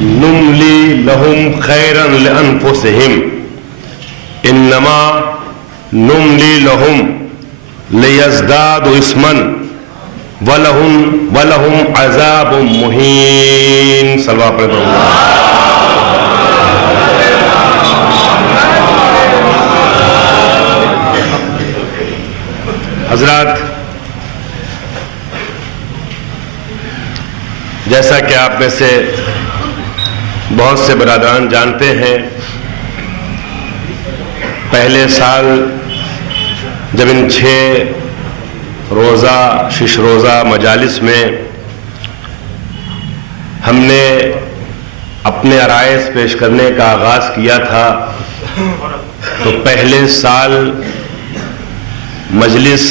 نملی لہم خیرا لانفسہم انما نملی لہم لیزدادوا اثما ولہم عذاب مہین. صلوات پڑھیں پڑھیں. حضرات، جیسا کہ آپ میں سے بہت سے برادران جانتے ہیں، پہلے سال جب ان 6 روزہ 6 روزہ مجالس میں ہم نے اپنے عرائض پیش کرنے کا آغاز کیا تھا، تو پہلے سال مجلس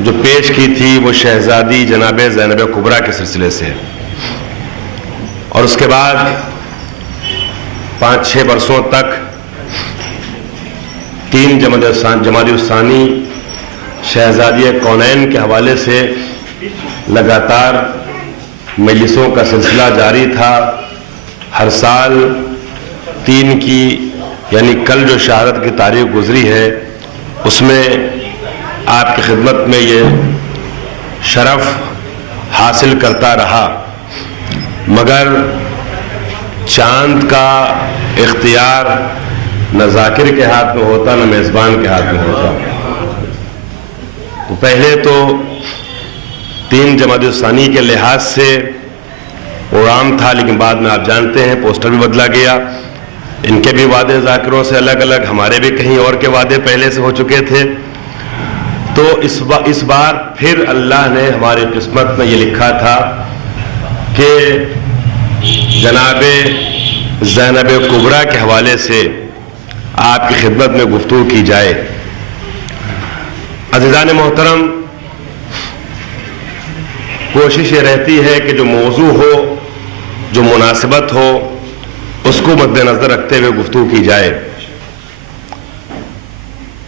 جو پیش کی تھی وہ شہزادی جناب زینب کبریٰ کے سلسلے سے، اور اس کے بعد 5-6 برسوں تک 3 جمادی الثانی شہزادی کونین کے حوالے سے لگاتار مجلسوں کا سلسلہ جاری تھا. ہر سال 3 کی یعنی کل جو شہادت کی تاریخ گزری ہے اس میں آپ کی خدمت میں یہ شرف حاصل کرتا رہا، مگر چاند کا اختیار نہ ذاکر کے ہاتھ میں ہوتا نہ میزبان کے ہاتھ میں ہوتا. تو پہلے تو 3 جمادی الثانی کے لحاظ سے پروگرام تھا، لیکن بعد میں آپ جانتے ہیں پوسٹر بھی بدلا گیا. ان کے بھی وعدے ذاکروں سے الگ الگ، ہمارے بھی کہیں اور کے وعدے پہلے سے ہو چکے تھے. تو اس بار پھر اللہ نے ہماری قسمت میں یہ لکھا تھا کہ جناب زینب کبریٰ کے حوالے سے آپ کی خدمت میں گفتگو کی جائے. عزیزان محترم، کوشش یہ رہتی ہے کہ جو موضوع ہو، جو مناسبت ہو، اس کو مد نظر رکھتے ہوئے گفتگو کی جائے.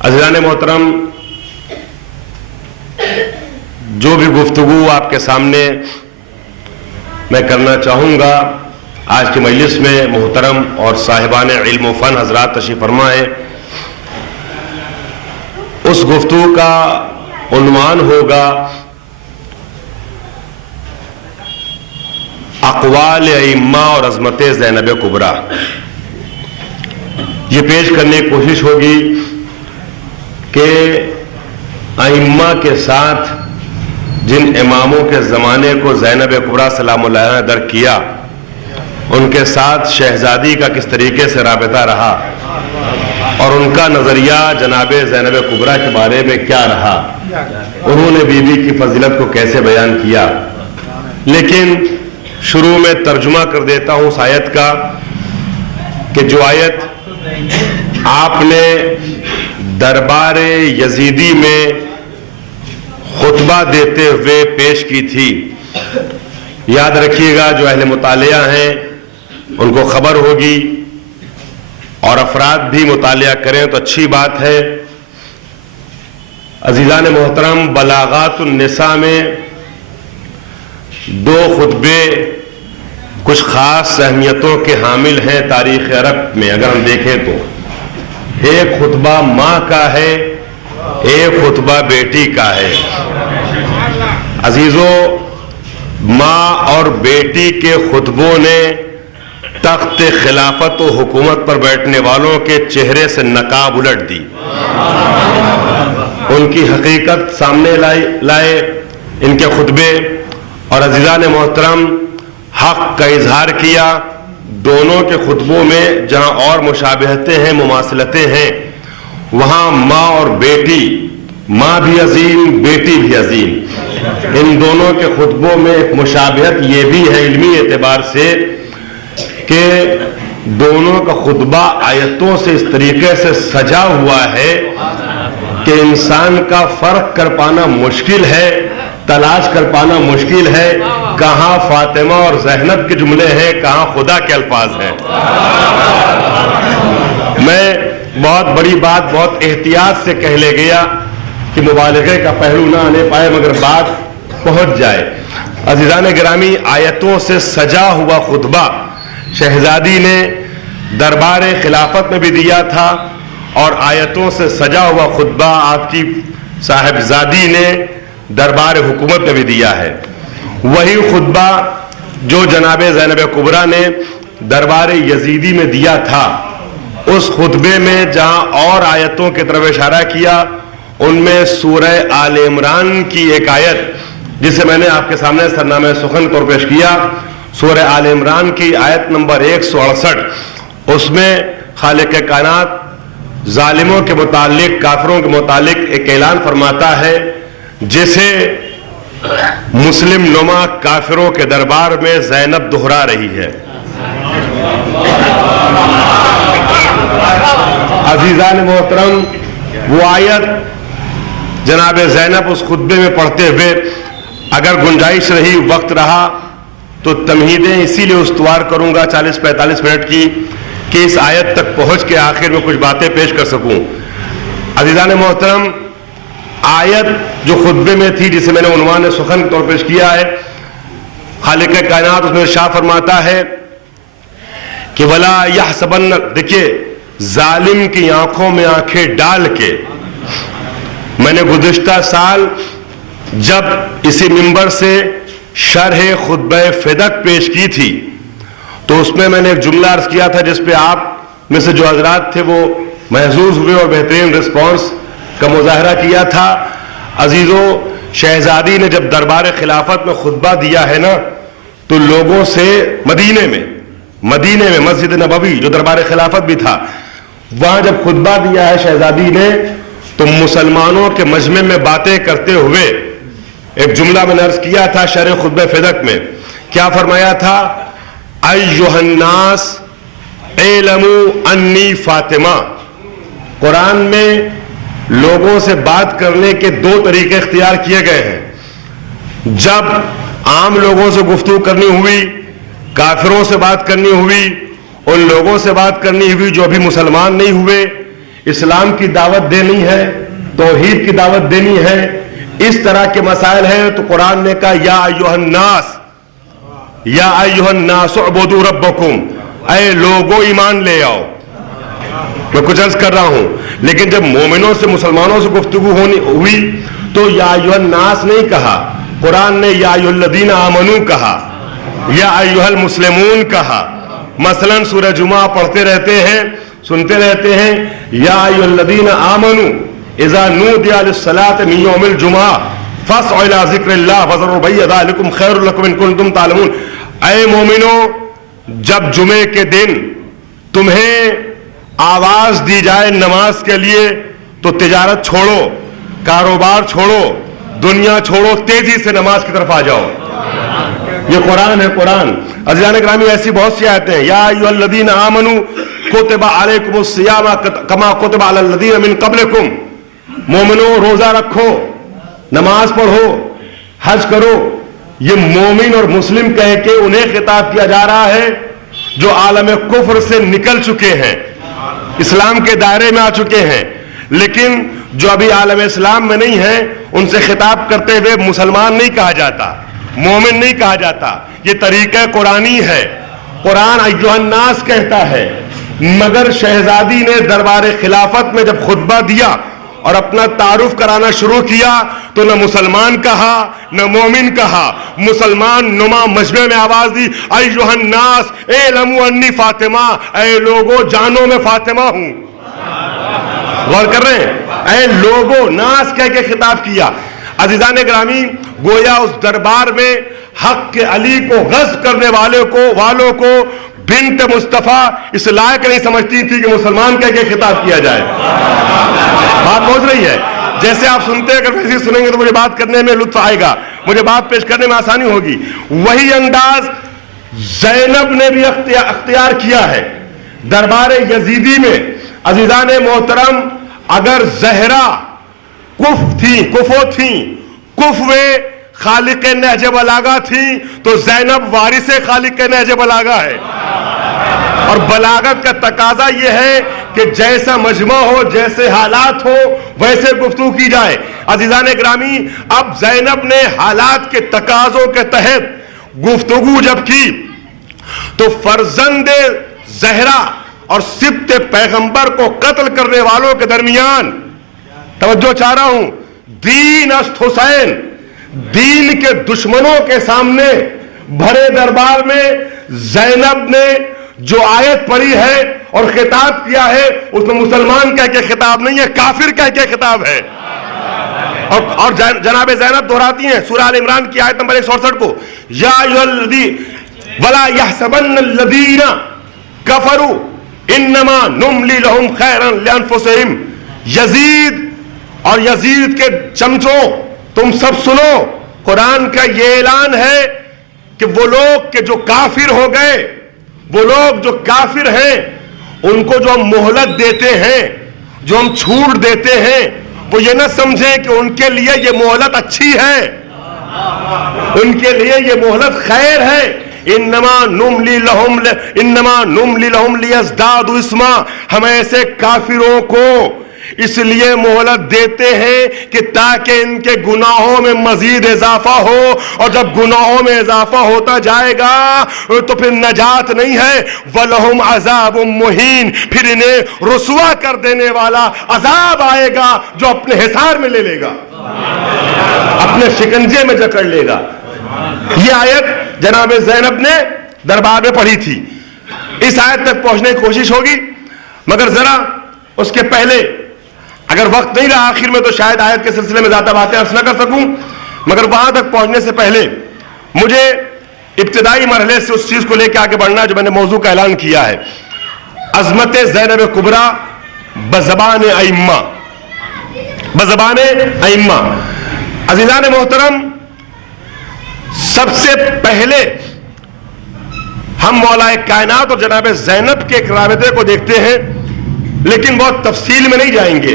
عزیزان محترم، جو بھی گفتگو آپ کے سامنے میں کرنا چاہوں گا، آج کی مجلس میں محترم اور صاحبان علم و فن حضرات تشریف فرما ہیں. اس گفتگو کا عنوان ہوگا اقوال ائمہ اور عظمت زینب کبریٰ. یہ پیش کرنے کی کوشش ہوگی کہ ائمہ کے ساتھ جن اماموں کے زمانے کو زینب کبریٰ سلام اللہ علیہ نے درک کیا، ان کے ساتھ شہزادی کا کس طریقے سے رابطہ رہا اور ان کا نظریہ جناب زینب کبریٰ کے بارے میں کیا رہا، انہوں نے بی بی کی فضیلت کو کیسے بیان کیا. لیکن شروع میں ترجمہ کر دیتا ہوں اس آیت کا کہ جو آیت آپ نے دربار یزیدی میں خطبہ دیتے ہوئے پیش کی تھی. یاد رکھیے گا، جو اہل مطالعہ ہیں ان کو خبر ہوگی، اور افراد بھی مطالعہ کریں تو اچھی بات ہے. عزیزان محترم، بلاغات النساء میں 2 خطبے کچھ خاص اہمیتوں کے حامل ہیں تاریخ عرب میں. اگر ہم دیکھیں تو ایک خطبہ ماں کا ہے، ایک خطبہ بیٹی کا ہے. عزیزو، ماں اور بیٹی کے خطبوں نے تخت خلافت و حکومت پر بیٹھنے والوں کے چہرے سے نقاب الٹ دی، ان کی حقیقت سامنے لائے ان کے خطبے. اور عزیزان محترم، حق کا اظہار کیا. دونوں کے خطبوں میں جہاں اور مشابہتیں ہیں، مماثلتیں ہیں، وہاں ماں اور بیٹی، ماں بھی عظیم، بیٹی بھی عظیم. ان دونوں کے خطبوں میں ایک مشابہت یہ بھی ہے علمی اعتبار سے کہ دونوں کا خطبہ آیتوں سے اس طریقے سے سجا ہوا ہے کہ انسان کا فرق کر پانا مشکل ہے، تلاش کر پانا مشکل ہے کہاں فاطمہ اور زینب کے جملے ہیں، کہاں خدا کے الفاظ ہیں. میں بہت بڑی بات بہت احتیاط سے کہہ لے گیا کہ مبالغے کا پہلو نہ آنے پائے مگر بات پہنچ جائے. عزیزان گرامی، آیتوں سے سجا ہوا خطبہ شہزادی نے دربار خلافت میں بھی دیا تھا، اور آیتوں سے سجا ہوا خطبہ آپ کی صاحبزادی نے دربار حکومت میں بھی دیا ہے۔ وہی خطبہ جو جناب زینب کبریٰ نے دربار یزیدی میں دیا تھا، اس خطبے میں جہاں اور آیتوں کی طرف اشارہ کیا، ان میں سورہ آل عمران کی ایک آیت جسے میں نے آپ کے سامنے سرنامہ سخن طور پیش کیا، سورہ آل عمران کی آیت نمبر 168، اس میں خالق کائنات ظالموں کے متعلق، کافروں کے متعلق ایک اعلان فرماتا ہے جسے مسلم نما کافروں کے دربار میں زینب دہرا رہی ہے۔ عزیزان محترم، وہ آیت جناب زینب اس خطبے میں پڑھتے ہوئے، اگر گنجائش رہی، وقت رہا، تو تمہیدیں اسی لیے استوار کروں گا 40-45 منٹ کی کہ اس آیت تک پہنچ کے آخر میں کچھ باتیں پیش کر سکوں۔ عزیزان محترم، آیت جو خطبے میں تھی، جسے میں نے عنوان سخن کے طور پیش کیا ہے، خالق کائنات اس میں ارشاد فرماتا ہے کہ وَلَا يَحْسَبَنَّ، دیکھیے ظالم کی آنکھوں میں آنکھیں ڈال کے، میں نے گزشتہ سال جب اسی منبر سے شرح خطبہ فدق پیش کی تھی تو اس میں نے ایک جملہ عرض کیا تھا جس پہ آپ میں سے جو حضرات تھے وہ محظوظ ہوئے اور بہترین رسپانس کا مظاہرہ کیا تھا۔ عزیزو، شہزادی نے جب دربار خلافت میں خطبہ دیا ہے نا، تو لوگوں سے مدینے میں مسجد نبوی جو دربار خلافت بھی تھا، وہاں جب خطبہ دیا ہے شہزادی نے، تو مسلمانوں کے مجمع میں باتیں کرتے ہوئے ایک جملہ میں نے عرض کیا تھا شرح خطبہ فدق میں، کیا فرمایا تھا؟ ایھا الناس اعلموا انی فاطمہ۔ قرآن میں لوگوں سے بات کرنے کے 2 طریقے اختیار کیے گئے ہیں۔ جب عام لوگوں سے گفتگو کرنی ہوئی، کافروں سے بات کرنی ہوئی، ان لوگوں سے بات کرنی ہوئی جو ابھی مسلمان نہیں ہوئے، اسلام کی دعوت دینی ہے، توحید کی دعوت دینی ہے، اس طرح کے مسائل ہیں، تو قرآن نے کہا یا ایھا الناس، یا ایھا الناس اعبدوا ربکم، اے لوگوں ایمان لے آؤ۔ میں کچھ عرض کر رہا ہوں، لیکن جب مومنوں سے، مسلمانوں سے گفتگو ہوئی تو یا ایھا الناس نہیں کہا، قرآن نے یا ایھا الذین آمنوا کہا، یا ایھا المسلمون کہا۔ مثلا سورہ جمعہ پڑھتے رہتے ہیں، سنتے رہتے ہیں، یا ایھا الذین آمنوا اذا نودی للصلاۃ من یوم الجمعہ فاسعوا الی ذکر اللہ وذروا البیع ذلکم خیر لکم ان کنتم تعلمون۔ اے مومنو، جب جمعے کے دن تمہیں آواز دی جائے نماز کے لیے تو تجارت چھوڑو، کاروبار چھوڑو، دنیا چھوڑو، تیزی سے نماز کی طرف آ جاؤ۔ یہ قرآن ہے، قرآن۔ عزیزان گرامی، ایسی بہت سی آیتیں ہیں، یا ایھا الذین آمنوا کتب علیکم الصیام کما کتب علی الذین من قبلکم۔ مومنو، روزہ رکھو، نماز پڑھو، حج کرو۔ یہ مومن اور مسلم کہہ کے انہیں خطاب کیا جا رہا ہے جو عالم کفر سے نکل چکے ہیں، اسلام کے دائرے میں آ چکے ہیں، لیکن جو ابھی عالم اسلام میں نہیں ہیں ان سے خطاب کرتے ہوئے مسلمان نہیں کہا جاتا، مومن نہیں کہا جاتا۔ یہ طریقہ قرآنی ہے، قرآن ایھا الناس کہتا ہے۔ مگر شہزادی نے دربار خلافت میں جب خطبہ دیا اور اپنا تعارف کرانا شروع کیا تو نہ مسلمان کہا نہ مومن کہا، مسلمان نما مجمع میں آواز دی، ایھا الناس اعلموا انی فاطمہ، اے لوگوں جانو میں فاطمہ ہوں۔ غور کر رہے ہیں؟ اے لوگوں، ناس کہہ کے خطاب کیا۔ عزیزان گرامی، گویا اس دربار میں حق کے علی کو غصب کرنے والوں کو بنت مصطفیٰ اس لائق نہیں سمجھتی تھی کہ مسلمان کہہ کے خطاب کیا جائے۔ بات پہنچ رہی ہے؟ جیسے آپ سنتے ہیں، اگر ویسے سنیں گے تو مجھے بات کرنے میں لطف آئے گا، مجھے بات پیش کرنے میں آسانی ہوگی۔ وہی انداز زینب نے بھی اختیار کیا ہے دربار یزیدی میں۔ عزیزان محترم، اگر زہرا کفو تھیں، کفو خالق نہج بلاغہ تھی، تو زینب وارث خالق نہج بلاغہ ہے۔ اور بلاغت کا تقاضا یہ ہے کہ جیسا مجمع ہو، جیسے حالات ہو، ویسے گفتگو کی جائے۔ عزیزان گرامی، اب زینب نے حالات کے تقاضوں کے تحت گفتگو جب کی تو فرزند زہرا اور سبط پیغمبر کو قتل کرنے والوں کے درمیان، توجہ چاہ رہا ہوں، دین است حسین، دین کے دشمنوں کے سامنے بھرے دربار میں زینب نے جو آیت پڑھی ہے اور خطاب کیا ہے، اس میں مسلمان کہہ کے خطاب نہیں ہے، کافر کہہ کے خطاب ہے۔ اور جناب زینب دہراتی ہیں سورہ آل عمران کی آیت نمبر 168 کو، یا ایھا الذین ولا یحسبن الذین کفروا انما نملی لہم خیرا لانفسہم۔ یزید اور یزید کے چمچوں، تم سب سنو، قرآن کا یہ اعلان ہے کہ وہ لوگ کہ جو کافر ہو گئے، وہ لوگ جو کافر ہیں، ان کو جو ہم مہلت دیتے ہیں، جو ہم چھوٹ دیتے ہیں، وہ یہ نہ سمجھیں کہ ان کے لیے یہ مہلت اچھی ہے، ان کے لیے یہ مہلت خیر ہے۔ انما نملی لہم لیزدادوا اثما، ہم ایسے کافروں کو اس لیے مہلت دیتے ہیں کہ تاکہ ان کے گناہوں میں مزید اضافہ ہو، اور جب گناہوں میں اضافہ ہوتا جائے گا تو پھر نجات نہیں ہے، وَلَهُمْ عَذَابٌ مُّهِينٌ، پھر انہیں رسوا کر دینے والا عذاب آئے گا جو اپنے حصار میں لے لے گا، اپنے شکنجے میں جکڑ لے گا۔ یہ آیت جناب زینب نے دربار میں پڑھی تھی۔ اس آیت تک پہنچنے کی کوشش ہوگی، مگر ذرا اس کے پہلے، اگر وقت نہیں رہا آخر میں تو شاید آیت کے سلسلے میں زیادہ باتیں عرض نہ کر سکوں، مگر وہاں تک پہنچنے سے پہلے مجھے ابتدائی مرحلے سے اس چیز کو لے کے آگے بڑھنا جو میں نے موضوع کا اعلان کیا ہے، عظمت زینب کبریٰ بزبان ائمہ، بزبان ائمہ۔ عزیزان محترم، سب سے پہلے ہم مولا کائنات اور جناب زینب کے ایک رابطے کو دیکھتے ہیں، لیکن بہت تفصیل میں نہیں جائیں گے،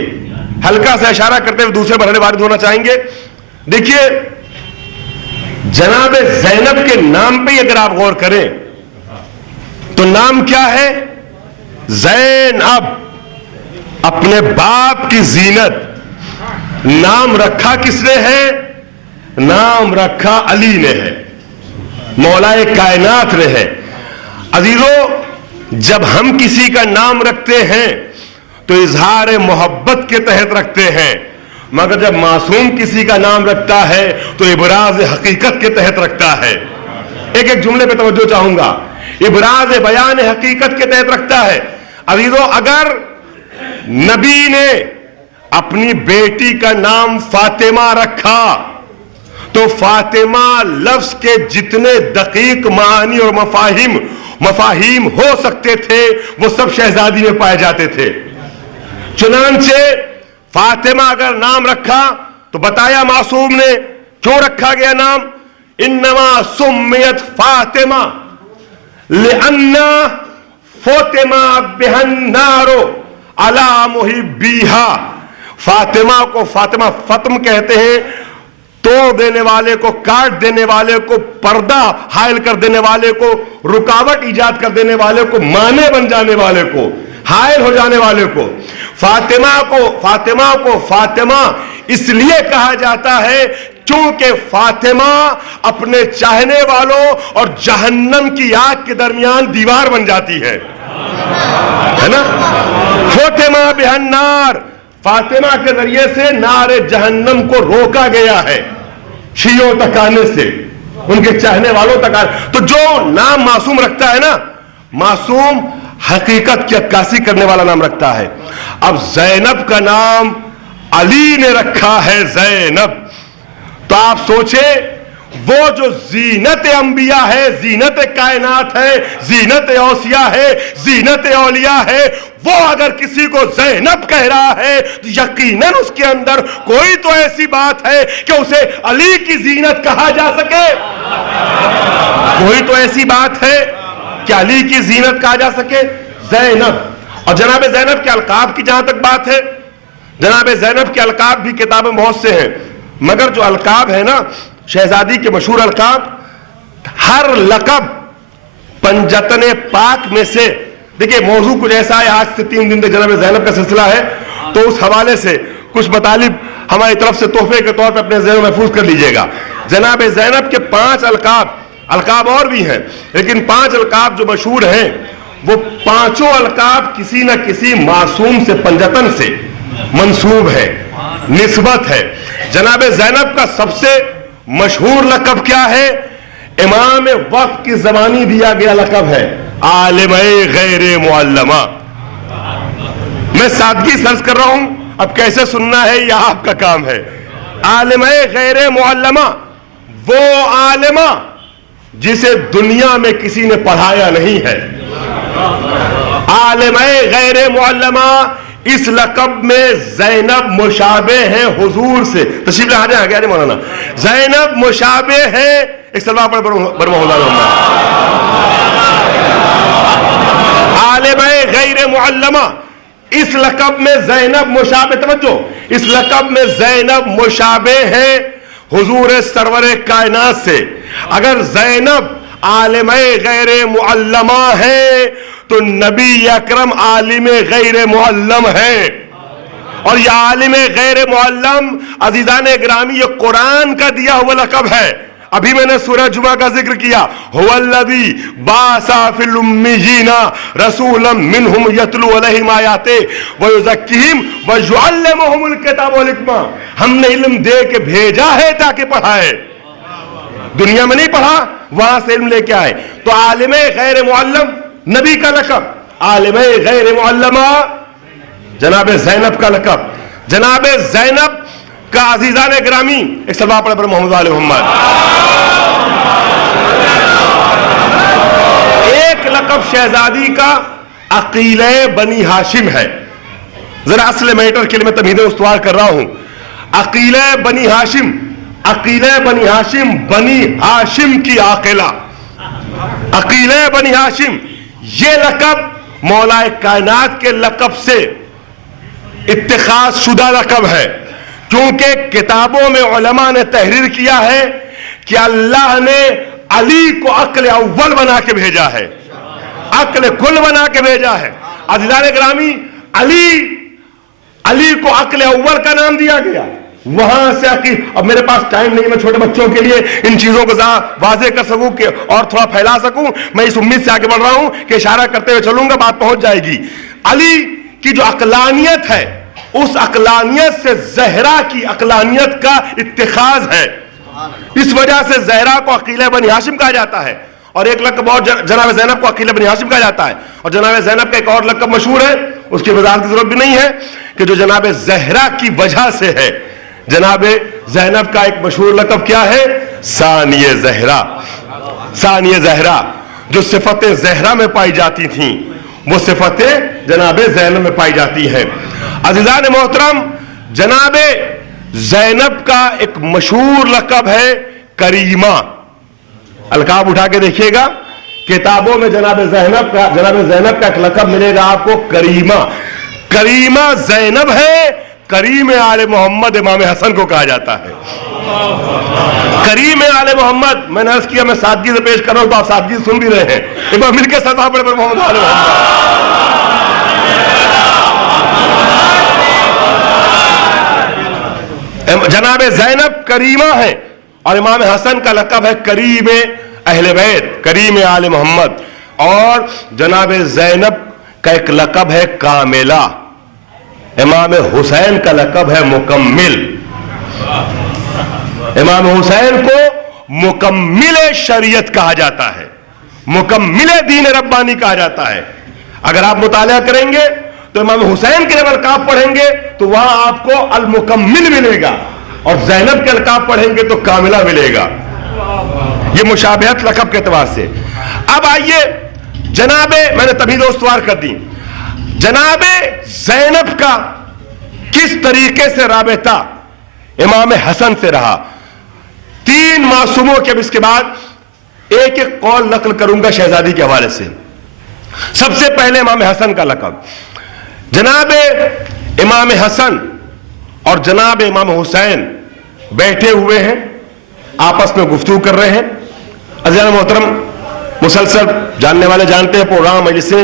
ہلکا سا اشارہ کرتے ہوئے دوسرے مرحلے وارد ہونا چاہیں گے۔ دیکھیے، جناب زینب کے نام پہ اگر آپ غور کریں تو نام کیا ہے؟ زینب، اپنے باپ کی زینت۔ نام رکھا کس نے ہے؟ نام رکھا علی نے ہے، مولا کائنات نے ہے۔ عزیزو، جب ہم کسی کا نام رکھتے ہیں تو اظہار محبت کے تحت رکھتے ہیں، مگر جب معصوم کسی کا نام رکھتا ہے تو ابراز حقیقت کے تحت رکھتا ہے۔ ایک ایک جملے پہ توجہ چاہوں گا، ابراز بیان حقیقت کے تحت رکھتا ہے۔ عزیزو، اگر نبی نے اپنی بیٹی کا نام فاطمہ رکھا تو فاطمہ لفظ کے جتنے دقیق معانی اور مفاہیم ہو سکتے تھے وہ سب شہزادی میں پائے جاتے تھے۔ چنانچہ فاطمہ اگر نام رکھا تو بتایا معصوم نے کیوں رکھا گیا نام، انما سمیت فاطمہ لأن فاطمہ بها النار علی محبیہا۔ فاطمہ کو فاطمہ فتم کہتے ہیں، توڑ دینے والے کو، کاٹ دینے والے کو، پردہ حائل کر دینے والے کو، رکاوٹ ایجاد کر دینے والے کو، مانے بن جانے والے کو، حائل ہو جانے والے کو۔ فاطمہ کو فاطمہ اس لیے کہا جاتا ہے چونکہ فاطمہ اپنے چاہنے والوں اور جہنم کی آگ کے درمیان دیوار بن جاتی ہے نا۔ فاطمہ بها النار، فاطمہ کے ذریعے سے نار جہنم کو روکا گیا ہے، شیعوں تک آنے سے، ان کے چاہنے والوں تک آنے۔ تو جو نام معصوم رکھتا ہے نا، معصوم حقیقت کی عکاسی کرنے والا نام رکھتا ہے۔ اب زینب کا نام علی نے رکھا ہے، زینب، تو آپ سوچیں وہ جو زینت انبیاء ہے، زینت کائنات ہے، زینت اوصیاء ہے، زینت اولیاء ہے، وہ اگر کسی کو زینب کہہ رہا ہے تو یقیناً اس کے اندر کوئی تو ایسی بات ہے کہ اسے علی کی زینت کہا جا سکے، کوئی تو ایسی بات ہے کہ علی کی زینت کہا جا سکے۔ زینب، اور جناب زینب کے القاب کی جہاں تک بات ہے، جناب زینب کے القاب بھی کتابیں بہت سے ہیں، مگر جو القاب ہے نا شہزادی کے مشہور القاب، ہر لقب پنجتن پاک میں سے دیکھیے موضوع کچھ ایسا ہے, آج سے 3 دن تک جناب زینب کا سلسلہ ہے, تو اس حوالے سے کچھ مطالب ہماری طرف سے تحفے کے طور پہ اپنے ذہن میں محفوظ کر لیجئے گا. جناب زینب کے 5 القاب اور بھی ہیں, لیکن 5 القاب جو مشہور ہیں وہ 5 القاب کسی نہ کسی معصوم سے پنجتن سے منسوب ہے, نسبت ہے. جناب زینب کا سب سے مشہور لقب کیا ہے؟ امام وقت کی زبانی دیا گیا لقب ہے عالمہ غیر معلمہ. میں سادگی سرچ کر رہا ہوں, اب کیسے سننا ہے یہ آپ کا کام ہے. عالمہ غیر معلمہ, وہ عالمہ جسے دنیا میں کسی نے پڑھایا نہیں ہے. عالمہ غیر معلمہ, اس لقب میں زینب مشابہ ہیں حضور سے. تشریف لے آ گیا مولانا. زینب مشابہ ہے, ایک سلوہ پڑھ برمہ اللہ. عالمہ غیر معلمہ, اس لقب میں زینب مشابہ, توجہ, اس لقب میں زینب مشابہ ہے حضور سرور کائنات سے. اگر زینب عالمہ غیر معلمہ ہے تو نبی اکرم عالم غیر معلم ہے. اور یہ عالم غیر معلم عزیزان گرامی یہ قرآن کا دیا ہوا لقب ہے. ابھی میں نے سورہ جمعہ کا ذکر کیا, هو الذی بعث فی الامیین رسولا منہم یتلو علیہم آیاتہ ویزکیہم ویعلمہم الکتاب والحکمہ. ہم نے علم دے کے بھیجا ہے تاکہ پڑھائے. دنیا میں نہیں پڑھا, وہاں سے علم لے کے آئے. تو عالم غیر معلم نبی کا لقب, عالم غیر معلمہ جناب زینب کا لقب. جناب زینب کا عزیزان گرامی ایک سلوہ پڑھ پر محمد علیہ محمد. ایک لقب شہزادی کا عقیلہ بنی ہاشم ہے. ذرا اصل میٹر کے لیے میں تمہید استوار کر رہا ہوں. عقیلہ بنی ہاشم, عقیلہ بنی ہاشم, بنی ہاشم کی عاقلہ. عقیلہ بنی ہاشم یہ لقب مولا کائنات کے لقب سے اتخاذ شدہ لقب ہے, کیونکہ کتابوں میں علماء نے تحریر کیا ہے کہ اللہ نے علی کو عقل اول بنا کے بھیجا ہے, عقل کل بنا کے بھیجا ہے. عزیزان گرامی, علی کو عقل اول کا نام دیا گیا. وہاں سے اب میرے پاس ٹائم نہیں, میں چھوٹے بچوں کے لیے ان چیزوں کو واضح کر سکوں کہ اور تھوڑا پھیلا سکوں, میں اس امید سے آگے بڑھ رہا ہوں کہ اشارہ کرتے ہوئے چلوں گا, بات پہنچ جائے گی. علی کی جو عقلانیت ہے, اس عقلانیت سے زہرا کی عقلانیت کا اتخاذ ہے. اس وجہ سے زہرا کو عقیلہ بنی ہاشم کہا جاتا ہے. اور ایک لقب اور جناب زینب کو عقیلہ بنی ہاشم کہا جاتا ہے. اور جناب زینب کا ایک اور لقب مشہور ہے, اس کی وضاحت کی ضرورت بھی نہیں ہے, کہ جو جناب زہرا کی وجہ سے ہے. جناب زینب کا ایک مشہور لقب کیا ہے؟ ثانیہ زہرا. ثانیہ زہرا, جو صفتیں زہرا میں پائی جاتی تھیں وہ صفتیں جناب زینب میں پائی جاتی ہیں. عزیزان محترم, جناب زینب کا ایک مشہور لقب ہے کریمہ. القاب اٹھا کے دیکھیے گا, کتابوں میں جناب زینب کا ایک لقب ملے گا آپ کو, کریمہ. کریمہ زینب ہے, کریم آل محمد امام حسن کو کہا جاتا ہے. کریم آل محمد, میں نے عرض کیا میں سادگی سے پیش کر رہا ہوں تو آپ سادگی سن بھی رہے ہیں. ایک بار مل کے سلوہ پڑھیں پر محمد آل محمد. جناب زینب کریمہ ہے, اور امام حسن کا لقب ہے کریم اہل بیت, کریم آل محمد. اور جناب زینب کا ایک لقب ہے کاملہ. امام حسین کا لقب ہے مکمل. امام حسین کو مکمل شریعت کہا جاتا ہے, مکمل دین ربانی کہا جاتا ہے. اگر آپ مطالعہ کریں گے تو امام حسین کے جب القاب پڑھیں گے تو وہاں آپ کو المکمل ملے گا, اور زینب کے القاب پڑھیں گے تو کاملہ ملے گا. یہ مشابہت لقب کے اعتبار سے. اب آئیے جناب, میں نے تمہید استوار کر دی, جناب زینب کا کس طریقے سے رابطہ امام حسن سے رہا. 3 معصوموں کے اب اس کے بعد ایک ایک قول نقل کروں گا شہزادی کے حوالے سے. سب سے پہلے امام حسن کا لقب. جناب امام حسن اور جناب امام حسین بیٹھے ہوئے ہیں, آپس میں گفتگو کر رہے ہیں. عزیزان محترم, مسلسل جاننے والے جانتے ہیں پروگرام مجلسیں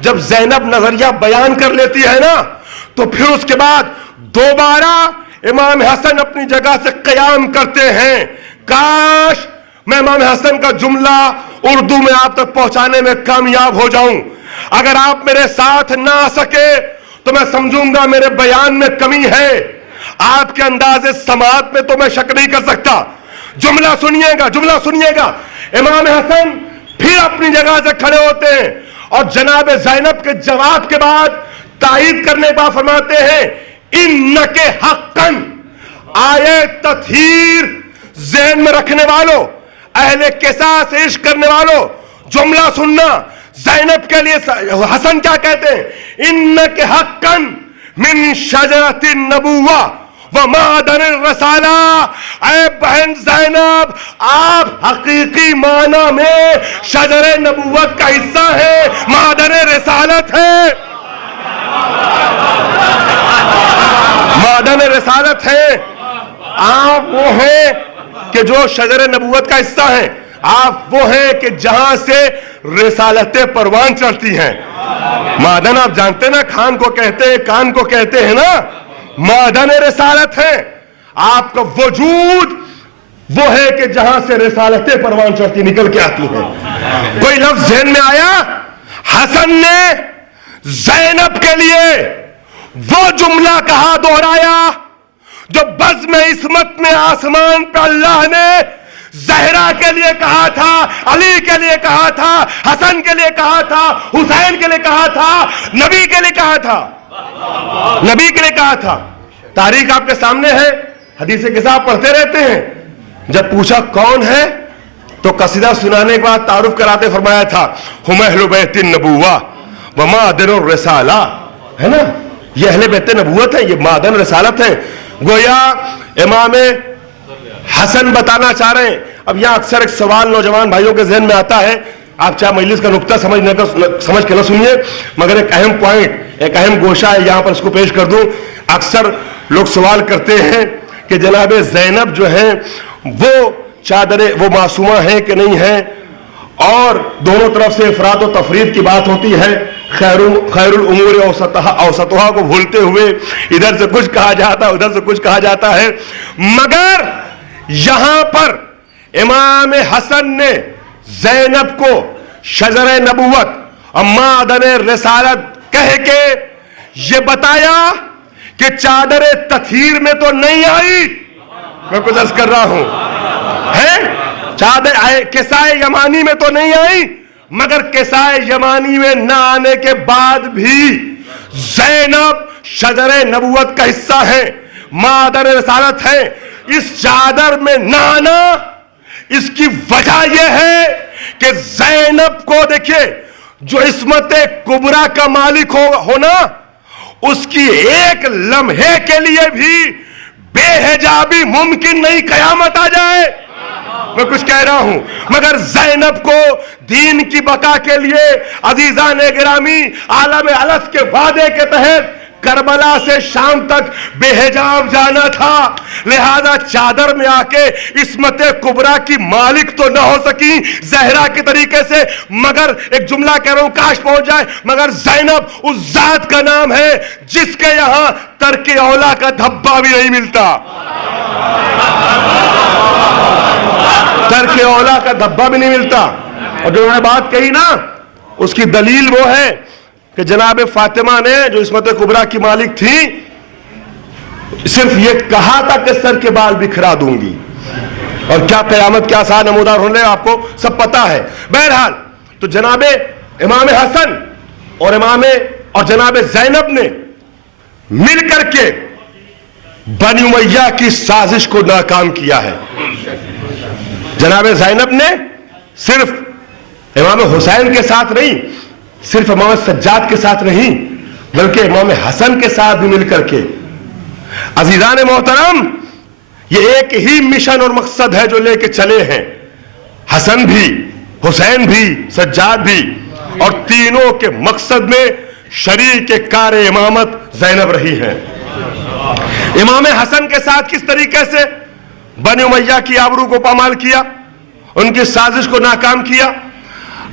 جب زینب نظریہ بیان کر لیتی ہے نا تو پھر اس کے بعد دوبارہ امام حسن اپنی جگہ سے قیام کرتے ہیں. کاش میں امام حسن کا جملہ اردو میں آپ تک پہنچانے میں کامیاب ہو جاؤں. اگر آپ میرے ساتھ نہ آ سکے تو میں سمجھوں گا میرے بیان میں کمی ہے. آپ کے انداز سماعت میں تو میں شک نہیں کر سکتا. جملہ سنیے گا. امام حسن پھر اپنی جگہ سے کھڑے ہوتے ہیں اور جناب زینب کے جواب کے بعد تائید کرنے کے بعد فرماتے ہیں انک حقا. آیے تطہیر ذہن میں رکھنے والوں، اہل قصاص عشق کرنے والوں، جملہ سننا. زینب کے لیے حسن کیا کہتے ہیں؟ انک حقا من شجرۃ النبوہ ومعدن الرسالہ. اے بہن زینب، آپ حقیقی معنی میں شجر نبوت کا حصہ ہے، معدن رسالت ہے. معدن رسالت ہے. آپ وہ ہیں کہ جو شجر نبوت کا حصہ ہیں. آپ وہ ہیں کہ جہاں سے رسالتیں پروان چڑھتی ہیں. معدن آپ جانتے ہیں نا، کان کو کہتے ہیں نا، معدن رسالت ہے. آپ کا وجود وہ ہے کہ جہاں سے رسالتیں پروان چڑھتی نکل کے آتی ہیں. کوئی لفظ ذہن میں آیا؟ حسن نے زینب کے لیے وہ جملہ کہا، دوہرایا جو بزم عصمت میں آسمان پہ اللہ نے زہرا کے لیے کہا تھا، علی کے لیے کہا تھا، حسن کے لیے کہا تھا، حسین کے لیے کہا تھا، نبی کے لیے کہا تھا. تاریخ آپ کے سامنے ہے، حدیث کتاب پڑھتے رہتے ہیں. جب پوچھا کون ہے تو قصیدہ سنانے کے بعد تعارف کراتے فرمایا تھا ہم اہل بیت النبوہ ومعدن الرسالہ. ہے نا، یہ اہل بیت نبوت ہے، یہ معدن رسالت ہے. گویا امام حسن بتانا چاہ رہے ہیں. اب یہاں اکثر ایک سوال نوجوان بھائیوں کے ذہن میں آتا ہے، آپ چاہے مجلس کا نقطہ سمجھ کے نہ سنیے، مگر ایک اہم پوائنٹ، ایک اہم گوشہ ہے، یہاں پر اس کو پیش کر دوں. اکثر لوگ سوال کرتے ہیں کہ جناب زینب جو ہیں وہ معصومہ ہیں کہ نہیں ہیں، اور دونوں طرف سے افراد و تفرید کی بات ہوتی ہے. خیر الامور اوسطها کو بھولتے ہوئے ادھر سے کچھ کہا جاتا ہے، ادھر سے کچھ کہا جاتا ہے. مگر یہاں پر امام حسن نے زینب کو شجر نبوت اور معدن رسالت کہہ کے یہ بتایا کہ چادر تطہیر میں تو نہیں آئی. میں کچھ عرض کر رہا ہوں، چادر کسائے یمانی میں تو نہیں آئی، مگر کسائے یمانی میں نہ آنے کے بعد بھی زینب شجر نبوت کا حصہ ہے، معدن رسالت ہے. اس چادر میں نہ آنا، اس کی وجہ یہ ہے کہ زینب کو دیکھیے، جو عصمت کبریٰ کا مالک ہونا، اس کی ایک لمحے کے لیے بھی بے حجابی ممکن نہیں، قیامت آ جائے. میں کچھ کہہ رہا ہوں، مگر زینب کو دین کی بقا کے لیے عزیزان گرامی عالم الست کے وعدے کے تحت کربلا سے شام تک بے حجاب جانا تھا. لہذا چادر میں آ کے عصمت کبریٰ کی مالک تو نہ ہو سکی زہرا کے طریقے سے، مگر ایک جملہ کہہ رہا ہوں کاش پہنچ جائے، مگر زینب اس ذات کا نام ہے جس کے یہاں ترک اولا کا دھبا بھی نہیں ملتا. ترک اولا کا دھبا بھی نہیں ملتا. اور جو انہوں نے بات کہی نا، اس کی دلیل وہ ہے کہ جناب فاطمہ نے جو عصمت کبریٰ کی مالک تھی، صرف یہ کہا تھا کہ سر کے بال بکھرا دوں گی، اور کیا قیامت کیا ساتھ نمودار ہونے آپ کو سب پتا ہے. بہرحال تو جناب امام حسن اور جناب زینب نے مل کر کے بنی امیہ کی سازش کو ناکام کیا ہے. جناب زینب نے صرف امام حسین کے ساتھ نہیں، صرف امام سجاد کے ساتھ نہیں، بلکہ امام حسن کے ساتھ بھی مل کر کے. عزیزان محترم، یہ ایک ہی مشن اور مقصد ہے جو لے کے چلے ہیں، حسن بھی، حسین بھی، سجاد بھی، اور تینوں کے مقصد میں شریک کار امامت زینب رہی ہے. امام حسن کے ساتھ کس طریقے سے بنی امیہ کی آبرو کو پامال کیا، ان کی سازش کو ناکام کیا.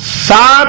7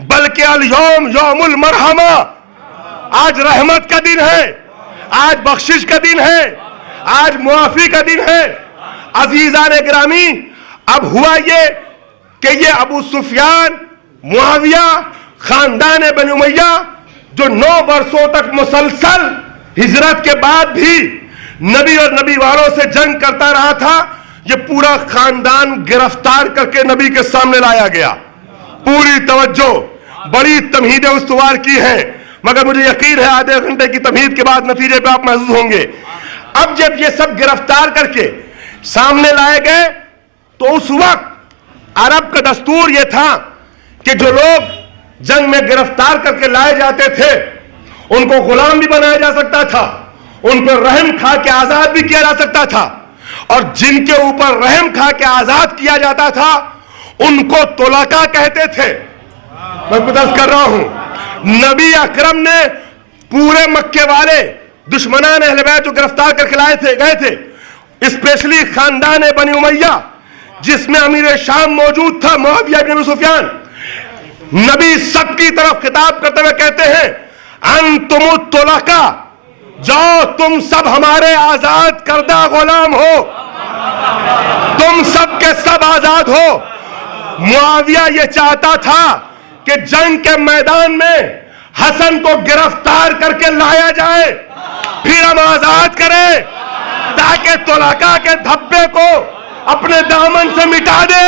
بلکہ الیوم یوم المرحمہ، آج رحمت کا دن ہے، آج بخشش کا دن ہے، آج معافی کا دن ہے۔ عزیزان گرامی، اب ہوا یہ کہ یہ ابو سفیان، معاویہ، خاندان بنی امیہ جو 9 برسوں تک مسلسل ہجرت کے بعد بھی نبی اور نبی والوں سے جنگ کرتا رہا تھا، یہ پورا خاندان گرفتار کر کے نبی کے سامنے لایا گیا۔ پوری توجہ، بڑی تمہیدیں استوار کی ہیں، مگر مجھے یقین ہے آدھے گھنٹے کی تمہید کے بعد نتیجے پہ آپ محظوظ ہوں گے۔ اب جب یہ سب گرفتار کر کے سامنے لائے گئے تو اس وقت عرب کا دستور یہ تھا کہ جو لوگ جنگ میں گرفتار کر کے لائے جاتے تھے ان کو غلام بھی بنایا جا سکتا تھا، ان پر رحم کھا کے آزاد بھی کیا جا سکتا تھا، اور جن کے اوپر رحم کھا کے آزاد کیا جاتا تھا ان کو طلقاء کہتے تھے۔ میں بتاز کر رہا ہوں، نبی اکرم نے پورے مکے والے دشمنان اہل بیت جو گرفتار کر کے گئے تھے، اسپیشلی خاندان بنی امیہ جس میں امیر شام موجود تھا معاویہ بن ابی سفیان، نبی سب کی طرف خطاب کرتے ہوئے کہتے ہیں انتم الطلقاء، جاؤ تم سب ہمارے آزاد کردہ غلام ہو، تم سب کے سب آزاد ہو۔ معاویہ یہ چاہتا تھا کہ جنگ کے میدان میں حسن کو گرفتار کر کے لایا جائے، پھر ہم آزاد کریں تاکہ طلقاء کے دھبے کو اپنے دامن سے مٹا دے۔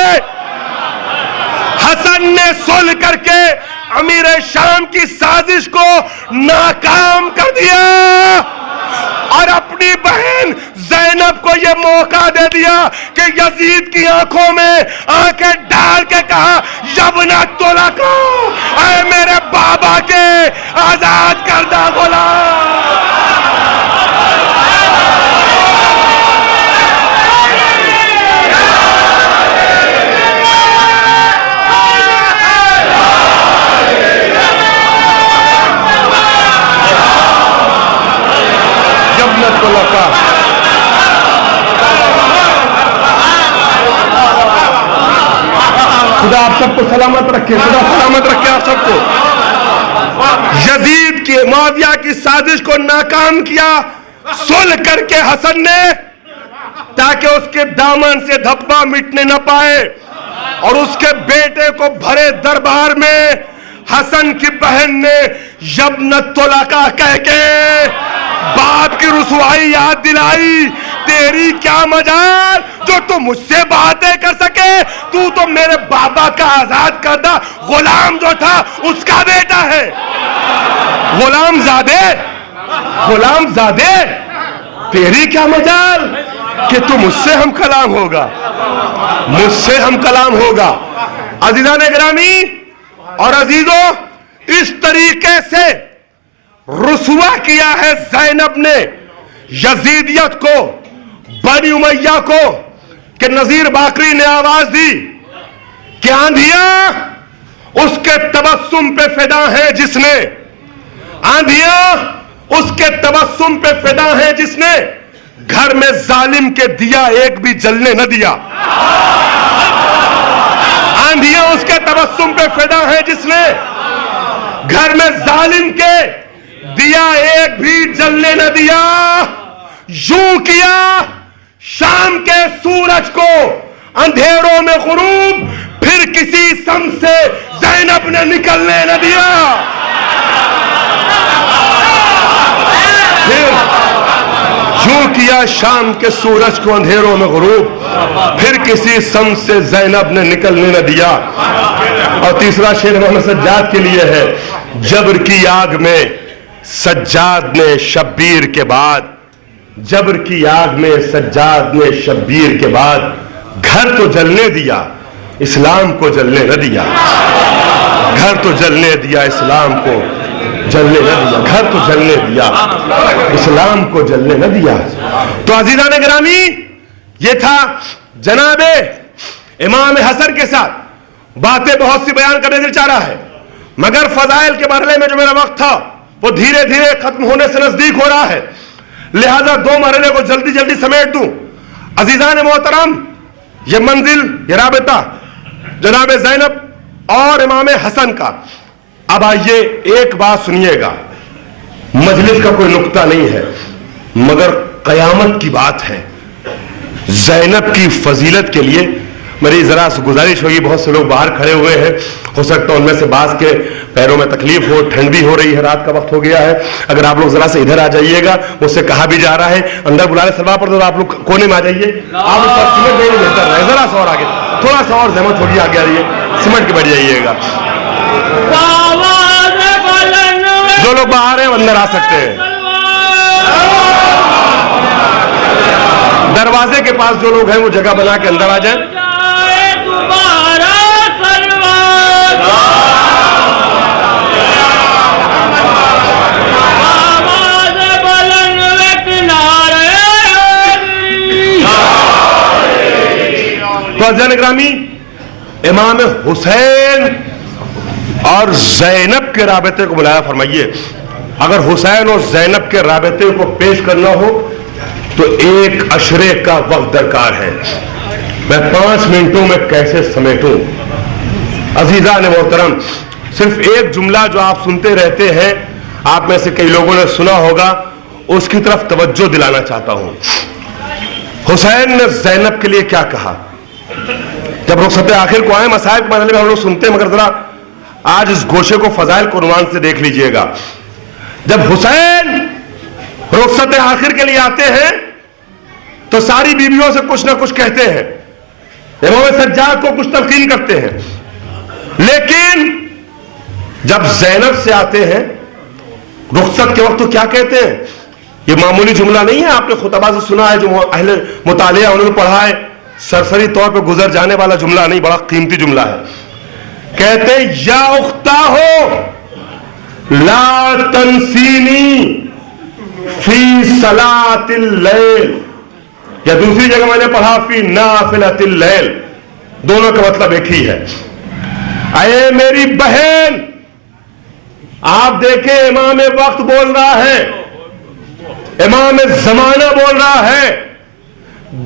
حسن نے صلح کر کے امیر شام کی سازش کو ناکام کر دیا اور اپنی بہن زینب کو یہ موقع دے دیا کہ یزید کی آنکھوں میں آنکھیں ڈال کے کہا یبن الطلقاء، اے میرے بابا کے آزاد کردہ غلام۔ خدا آپ سب کو سلامت رکھے، خدا سلامت رکھے آپ سب کو۔ یزید کی معاویہ کی سازش کو ناکام کیا صلح کر کے حسن نے، تاکہ اس کے دامن سے دھبا مٹنے نہ پائے، اور اس کے بیٹے کو بھرے دربار میں حسن کی بہن نے یبن الطلقاء کہہ کے باپ کی رسوائی یاد دلائی۔ تیری کیا مجال جو تم مجھ سے باتیں کر سکے، تو میرے بابا کا آزاد کردہ غلام جو تھا اس کا بیٹا ہے۔ غلام زادے تیری کیا مجال کہ تو مجھ سے ہم کلام ہوگا، مجھ سے ہم کلام ہوگا۔ عزیزان گرامی اور عزیزوں، اس طریقے سے رسوا کیا ہے زینب نے یزیدیت کو، بنی امیہ کو، کہ نذیر باقری نے آواز دی کہ آندھیاں اس کے تبسم پہ فدا ہے جس نے، آندھیاں اس کے تبسم پہ فدا ہے جس نے گھر میں ظالم کے دیا ایک بھی جلنے نہ دیا۔ آندھیاں اس کے تبسم پہ فدا ہے جس نے گھر میں ظالم کے دیا ایک بھی جلنے نہ دیا۔ یوں کیا شام کے سورج کو اندھیروں میں غروب، پھر کسی سم سے زینب نے نکلنے نہ دیا۔ یوں کیا شام کے سورج کو اندھیروں میں غروب، پھر کسی سم سے زینب نے نکلنے نہ دیا۔ اور تیسرا شعر محمد سجاد کے لیے ہے، جبر کی آگ میں سجاد نے شبیر کے بعد، جبر کی آگ میں سجاد نے شبیر کے بعد گھر تو جلنے دیا اسلام کو جلنے نہ دیا، گھر تو جلنے دیا اسلام کو جلنے نہ دیا، گھر تو جلنے دیا اسلام کو جلنے نہ دیا۔ تو عزیزان گرامی، یہ تھا جناب امام حسن کے ساتھ باتیں بہت سی بیان کرنے دل چاہ رہا ہے، مگر فضائل کے مرحلے میں جو میرا وقت تھا وہ دھیرے دھیرے ختم ہونے سے نزدیک ہو رہا ہے، لہذا 2 مرحلے کو جلدی جلدی سمیٹ دوں۔ عزیزان محترم، یہ منزل، یہ رابطہ جناب زینب اور امام حسن کا. اب آئیے ایک بات سنیے گا, مجلس کا کوئی نقطہ نہیں ہے مگر قیامت کی بات ہے. زینب کی فضیلت کے لیے میری ذرا گزارش ہوگی, بہت سے لوگ باہر کھڑے ہوئے ہیں, ہو سکتا ہے ان میں سے بعض کے پیروں میں تکلیف ہو, ٹھنڈ بھی ہو رہی ہے, رات کا وقت ہو گیا ہے. اگر آپ لوگ ذرا سے ادھر آ جائیے گا, مجھ سے کہا بھی جا رہا ہے اندر بلا لے سلوا پر, تو آپ لوگ کونے میں آ جائیے. آپ اس وقت سمٹ نہیں بہتر رہے, ذرا سا اور آگے, تھوڑا سا اور زحمت ہوگی, آگے آئیے, سمٹ کے بیٹھ جائیے گا. جو لوگ باہر ہیں اندر آ سکتے ہیں. دروازے کے پاس جو لوگ ہیں وہ جگہ بنا کے اندر آ جائیں. تو عزیزان گرامی, امام حسین اور زینب کے رابطے کو بلایا فرمائیے. اگر حسین اور زینب کے رابطے کو پیش کرنا ہو تو ایک عشرے کا وقت درکار ہے. میں 5 منٹوں میں کیسے سمیٹوں؟ عزیزان محترم, صرف ایک جملہ جو آپ سنتے رہتے ہیں, آپ میں سے کئی لوگوں نے سنا ہوگا, اس کی طرف توجہ دلانا چاہتا ہوں. حسین نے زینب کے لیے کیا کہا؟ جب رخصت آخر کو آئے, مسائل کے مرحلے میں ہم لوگ سنتے ہیں, مگر ذرا آج اس گوشے کو فضائل کو عنوان سے دیکھ لیجئے گا. جب حسین رخصت آخر کے لیے آتے ہیں تو ساری بیویوں سے کچھ نہ کچھ کہتے ہیں, امام سجاد کو کچھ تلقین کرتے ہیں. لیکن جب زینب سے آتے ہیں رخصت کے وقت تو کیا کہتے ہیں؟ یہ معمولی جملہ نہیں ہے, آپ نے خطبہ سے سنا ہے, جو اہل مطالعہ انہوں نے پڑھا ہے, سرسری طور پہ گزر جانے والا جملہ نہیں, بڑا قیمتی جملہ ہے. کہتے ہیں یا اختہ ہو لا تنسینی فی صلاۃ اللیل, یا دوسری جگہ میں نے پڑھا فی نافلۃ اللیل, دونوں کا مطلب ایک ہی ہے. اے میری بہن, آپ دیکھیں امام وقت بول رہا ہے, امام زمانہ بول رہا ہے,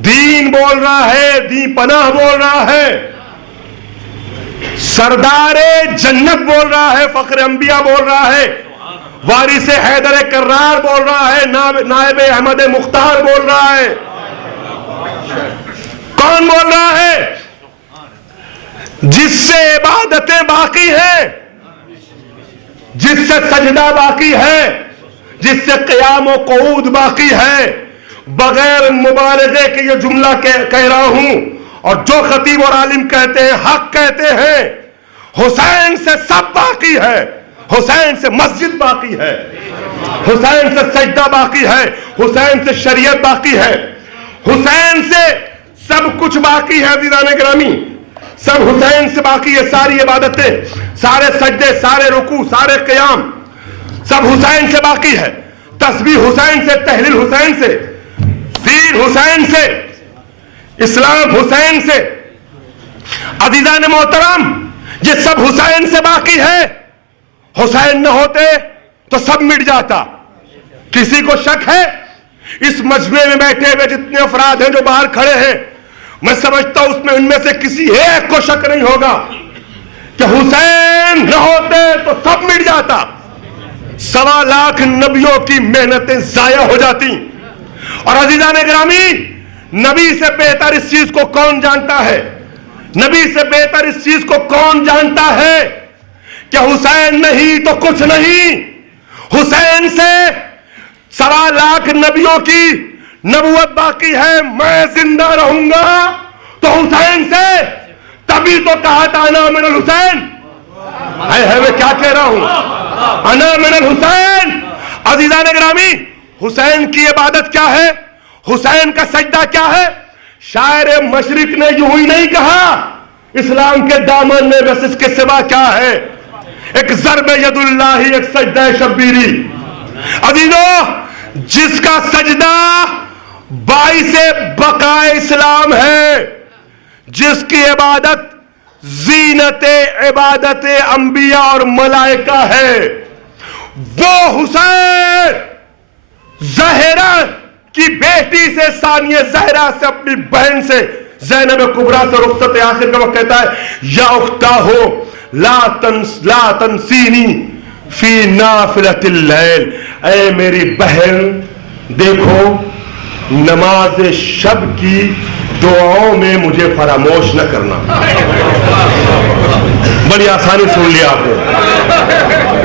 دین بول رہا ہے, دین پناہ بول رہا ہے, سردار جنت بول رہا ہے, فخر انبیاء بول رہا ہے, وارث حیدر کرار بول رہا ہے, نائب احمد مختار بول رہا ہے. کون بول رہا ہے؟ جس سے عبادتیں باقی ہیں, جس سے سجدہ باقی ہے, جس سے قیام و قعود باقی ہے, بغیر مبالغے کے یہ جملہ کہہ رہا ہوں, اور جو خطیب اور عالم کہتے ہیں حق کہتے ہیں. حسین سے سب باقی ہے, حسین سے مسجد باقی ہے, حسین سے سجدہ باقی ہے, حسین سے شریعت باقی ہے, حسین سے سب کچھ باقی ہے. عزیزان گرامی, سب حسین سے باقی ہے. ساری عبادتیں, سارے سجدے, سارے رکوع, سارے قیام, سب حسین سے باقی ہے. تسبیح حسین سے, تحلیل حسین سے, دین حسین سے, اسلام حسین سے. عزیزان محترم, یہ سب حسین سے باقی ہے. حسین نہ ہوتے تو سب مٹ جاتا. کسی کو شک ہے؟ اس مجمع میں بیٹھے ہوئے جتنے افراد ہیں جو باہر کھڑے ہیں, میں سمجھتا ہوں اس میں ان میں سے کسی ایک کو شک نہیں ہوگا کہ حسین نہ ہوتے تو سب مٹ جاتا. 1.25 لاکھ نبیوں کی محنتیں ضائع ہو جاتی. اور عزیزان گرامی, نبی سے بہتر اس چیز کو کون جانتا ہے؟ نبی سے بہتر اس چیز کو کون جانتا ہے کہ حسین نہیں تو کچھ نہیں. حسین سے 1.25 لاکھ نبیوں کی نبوت باقی ہے. میں زندہ رہوں گا تو حسین سے, تبھی تو کہا تھا انا من الحسین. میں کیا کہہ رہا ہوں, انا من الحسین. عزیزان گرامی, حسین کی عبادت کیا ہے, حسین کا سجدہ کیا ہے؟ شاعر مشرق نے یوں ہی نہیں کہا, اسلام کے دامن میں بس اس کے سوا کیا ہے. ایک ضرب ید اللہ, ایک سجدہ شبیری. عزیزو, جس کا سجدہ باعث بقاء اسلام ہے, جس کی عبادت زینت عبادت انبیاء اور ملائکہ ہے, وہ حسین زہرا کی بیٹی سے, ثانیہ زہرا سے, اپنی بہن سے, زینب کبریٰ سے رخصت آخر کا وقت کہتا ہے یا اختہ ہو لا تنسینی فی نافلۃ اللیل، اے میری بہن دیکھو نماز شب کی دعاؤں میں مجھے فراموش نہ کرنا۔ بڑی آسانی سن لیا آپ نے،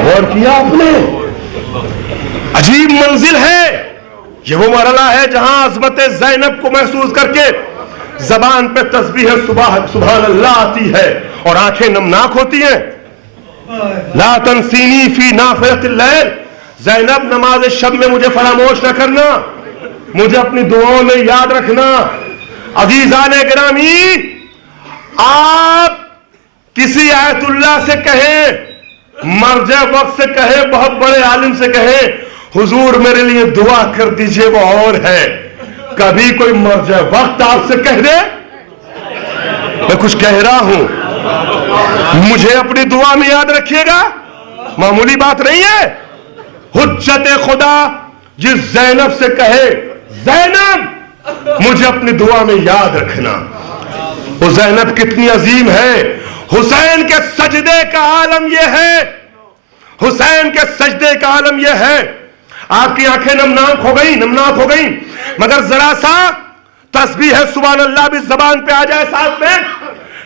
غور کیا آپ نے؟ عجیب منزل ہے یہ، وہ مرحلہ ہے جہاں عظمت زینب کو محسوس کر کے زبان پہ تسبیح سبحان اللہ آتی ہے اور آنکھیں نمناک ہوتی ہیں۔ لا تنسینی فی نافلۃ اللیل، زینب نماز شب میں مجھے فراموش نہ کرنا، مجھے اپنی دعاؤں میں یاد رکھنا۔ عزیزان گرامی، آپ کسی آیت اللہ سے کہیں، مرجع وقت سے کہیں، بہت بڑے عالم سے کہیں حضور میرے لیے دعا کر دیجئے، وہ اور ہے۔ کبھی کوئی مرجع وقت آپ سے کہہ دے میں کچھ کہہ رہا ہوں، مجھے اپنی دعا میں یاد رکھیے گا، معمولی بات نہیں ہے۔ حجت خدا جس زینب سے کہے زینب مجھے اپنی دعا میں یاد رکھنا، وہ زینب کتنی عظیم ہے۔ حسین کے سجدے کا عالم یہ ہے، حسین کے سجدے کا عالم یہ ہے۔ آپ کی آنکھیں نمناک ہو گئیں، مگر ذرا سا تسبیح سبحان اللہ بھی زبان پہ آ جائے ساتھ میں،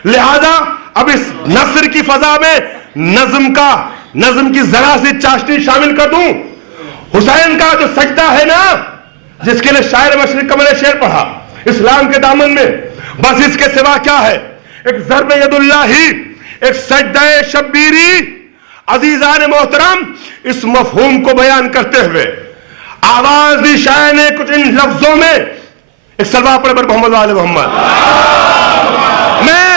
لہذا اب اس نثر کی فضا میں نظم کی ذرا سی چاشنی شامل کر دوں۔ حسین کا جو سجدہ ہے نا، جس کے لیے شاعر مشرق کا میں نے شعر پڑھا اسلام کے دامن میں، بس اس کے سوا کیا ہے؟ ایک ضرب ید اللہ ہی، ایک سجدہ شبیری۔ عزیزان محترم، اس مفہوم کو بیان کرتے ہوئے آواز دی شاعر نے کچھ ان لفظوں میں، ایک سلوات پڑھے پر محمد وآل محمد۔ میں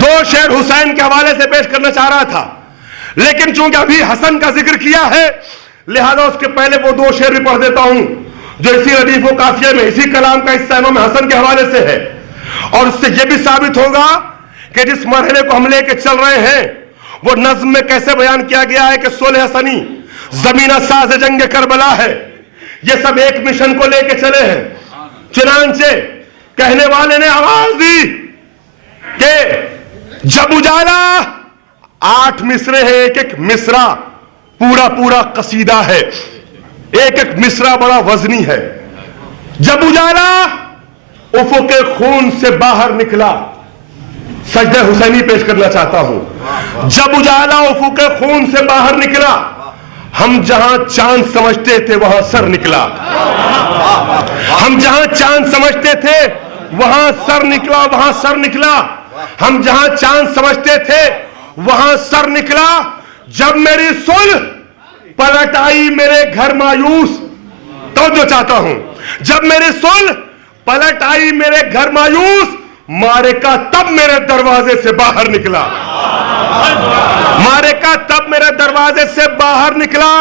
دو شعر حسین کے حوالے سے پیش کرنا چاہ رہا تھا، لیکن چونکہ ابھی حسن کا ذکر کیا ہے لہذا اس کے پہلے وہ دو شعر بھی پڑھ دیتا ہوں جو اسی ردیف و قافیے میں، اسی کلام کا حصہ امام حسن کے حوالے سے ہے، اور اس سے یہ بھی ثابت ہوگا کہ جس مرحلے کو ہم لے کے چل رہے ہیں وہ نظم میں کیسے بیان کیا گیا ہے کہ صلح حسنی زمینہ ساز جنگ کربلا ہے، یہ سب ایک مشن کو لے کے چلے ہیں۔ چنانچہ کہنے والے نے آواز دی کہ جب اجالا، 8 مصرے ہیں، ایک ایک مصرع پورا قصیدہ ہے، ایک ایک مصرع بڑا وزنی ہے۔ جب اجالا افق خون سے باہر نکلا، سجدہ حسینی پیش کرنا چاہتا ہوں۔ جب اجالا افق خون سے باہر نکلا، ہم جہاں چاند سمجھتے تھے وہاں سر نکلا، ہم جہاں چاند سمجھتے تھے وہاں سر نکلا، وہاں سر نکلا، ہم جہاں چاند سمجھتے تھے وہاں سر نکلا۔ جب میری صلح پلٹ آئی میرے گھر مایوس، توجہ چاہتا ہوں، جب میری صلح پلٹ آئی میرے گھر مایوس، مارکہ تب میرے دروازے سے باہر نکلا، مارکہ تب میرے دروازے سے باہر نکلا۔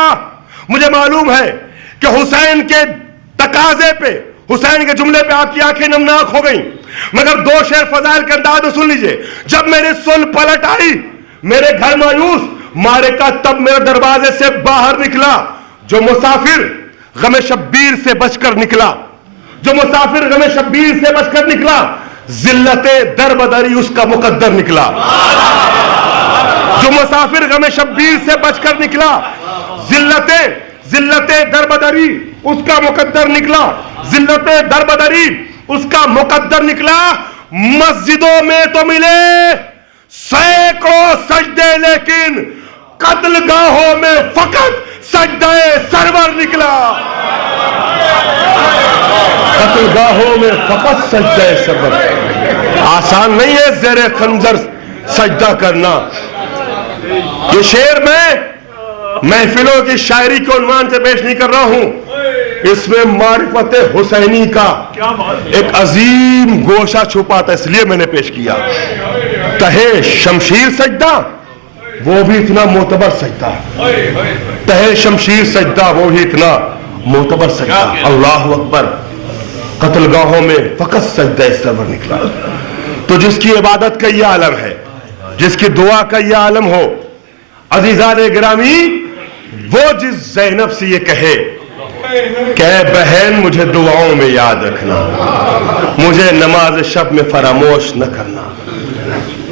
مجھے معلوم ہے کہ حسین کے تقاضے پہ، حسین کے جملے پہ آپ کی آنکھیں نمناک ہو گئیں، مگر دو شعر فضائل کے انداز میں سن لیجئے۔ جب میری صلح پلٹ آئی میرے گھر مایوس، مارکہ تب میرے دروازے سے باہر نکلا۔ جو مسافر غم شبیر سے بچ کر نکلا، جو مسافر غم شبیر سے بچ کر نکلا، ذلت در بدری اس کا مقدر نکلا۔ جو مسافر غم شبیر سے بچ کر نکلا، ذلت در بدری اس کا مقدر نکلا، ذلت در بدری اس کا مقدر نکلا۔ مسجدوں میں تو ملے سینکڑوں سجدے، لیکن قتل گاہوں میں فقط سجدہ سرور نکلا، قتل گاہوں میں فقط سجدہ سرور۔ آسان نہیں ہے زیر خنجر سجدہ کرنا۔ یہ شعر میں محفلوں کی شاعری کے عنوان سے پیش نہیں کر رہا ہوں، اس میں معرفت حسینی کا ایک عظیم گوشہ چھپا تھا، اس لیے میں نے پیش کیا۔ تہے شمشیر سجدہ وہ بھی اتنا معتبر سجدہ، تہے شمشیر سجدہ وہ بھی اتنا معتبر سجدہ۔ اللہ اکبر، قتل گاہوں میں فقط سجدہ سرور نکلا۔ تو جس کی عبادت کا یہ عالم ہے، جس کی دعا کا یہ عالم ہو، عزیزان گرامی، وہ جس زینب سے یہ کہے کہ اے بہن مجھے دعاؤں میں یاد رکھنا، مجھے نماز شب میں فراموش نہ کرنا،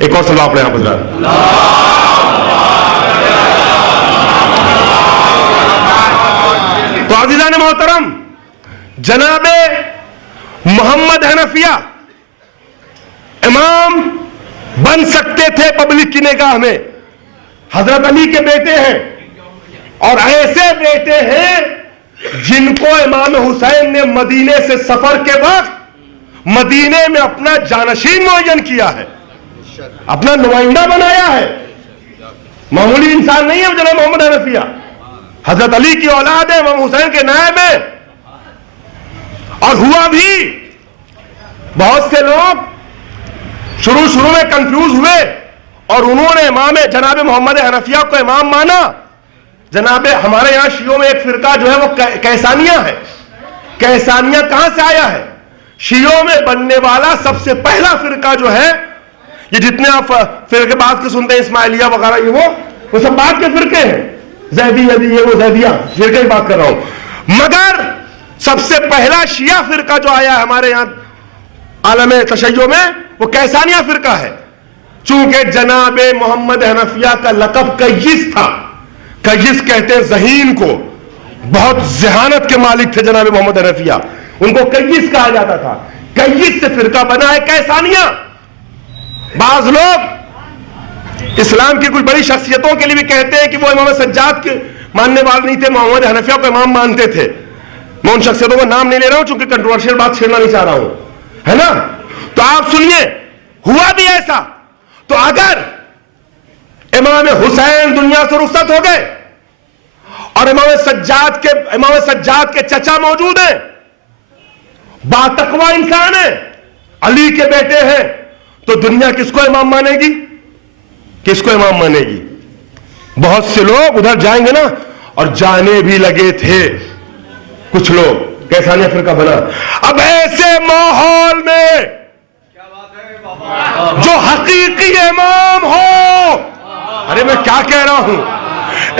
ایک اور سلام پڑھیں آپ حضرات. تو عزیزان محترم، جناب محمد حنفیہ امام بن سکتے تھے پبلک کی نگاہ میں. حضرت علی کے بیٹے ہیں، اور ایسے بیٹے ہیں جن کو امام حسین نے مدینے سے سفر کے وقت مدینے میں اپنا جانشین معین کیا ہے، اپنا نمائندہ بنایا ہے. معمولی انسان نہیں ہے جناب محمد حنفیہ. حضرت علی کی اولاد ہے، امام حسین کے نائب ہیں. اور ہوا بھی، بہت سے لوگ شروع میں کنفیوز ہوئے اور انہوں نے امام جناب محمد حنفیہ کو امام مانا. جناب ہمارے یہاں شیعوں میں ایک فرقہ جو ہے وہ کیسانیہ ہے. کیسانیہ کہاں سے آیا ہے؟ شیعوں میں بننے والا سب سے پہلا فرقہ جو ہے، یہ جتنے آپ فرقے بعد کے سنتے ہیں اسماعیلیہ وغیرہ، وہ سب بعد کے فرقے ہیں. زیدی یہ وہ زیدیہ فرقے کی بات کر رہا ہوں. مگر سب سے پہلا شیعہ فرقہ جو آیا ہے ہمارے یہاں عالم تشیع میں، وہ کیسانیہ فرقہ ہے. چونکہ جناب محمد حنفیہ کا لقب کیس تھا. کیس کہتے ہیں ذہین کو، بہت ذہانت کے مالک تھے جناب محمد حنفیہ، ان کو کیس کہا جاتا تھا. کیس سے فرقہ بنا ہے کیسانیہ. بعض لوگ اسلام کی کچھ بڑی شخصیتوں کے لیے بھی کہتے ہیں کہ وہ امام سجاد کے ماننے والے نہیں تھے، محمد حنفیہ کو امام مانتے تھے. میں ان شخصیتوں کا نام نہیں لے رہا ہوں چونکہ کنٹروورشل بات چھیڑنا نہیں چاہ رہا ہوں، ہے نا. تو آپ سنیے، ہوا بھی ایسا. تو اگر امام حسین دنیا سے رخصت ہو گئے اور امام سجاد کے چچا موجود ہیں، باتقوی انسان ہیں، علی کے بیٹے ہیں، تو دنیا کس کو امام مانے گی؟ کس کو امام مانے گی؟ بہت سے لوگ ادھر جائیں گے نا، اور جانے بھی لگے تھے کچھ لوگ. کیسانیہ فرقہ بنا. اب ایسے ماحول میں جو حقیقی امام ہو، ارے میں کیا کہہ رہا ہوں،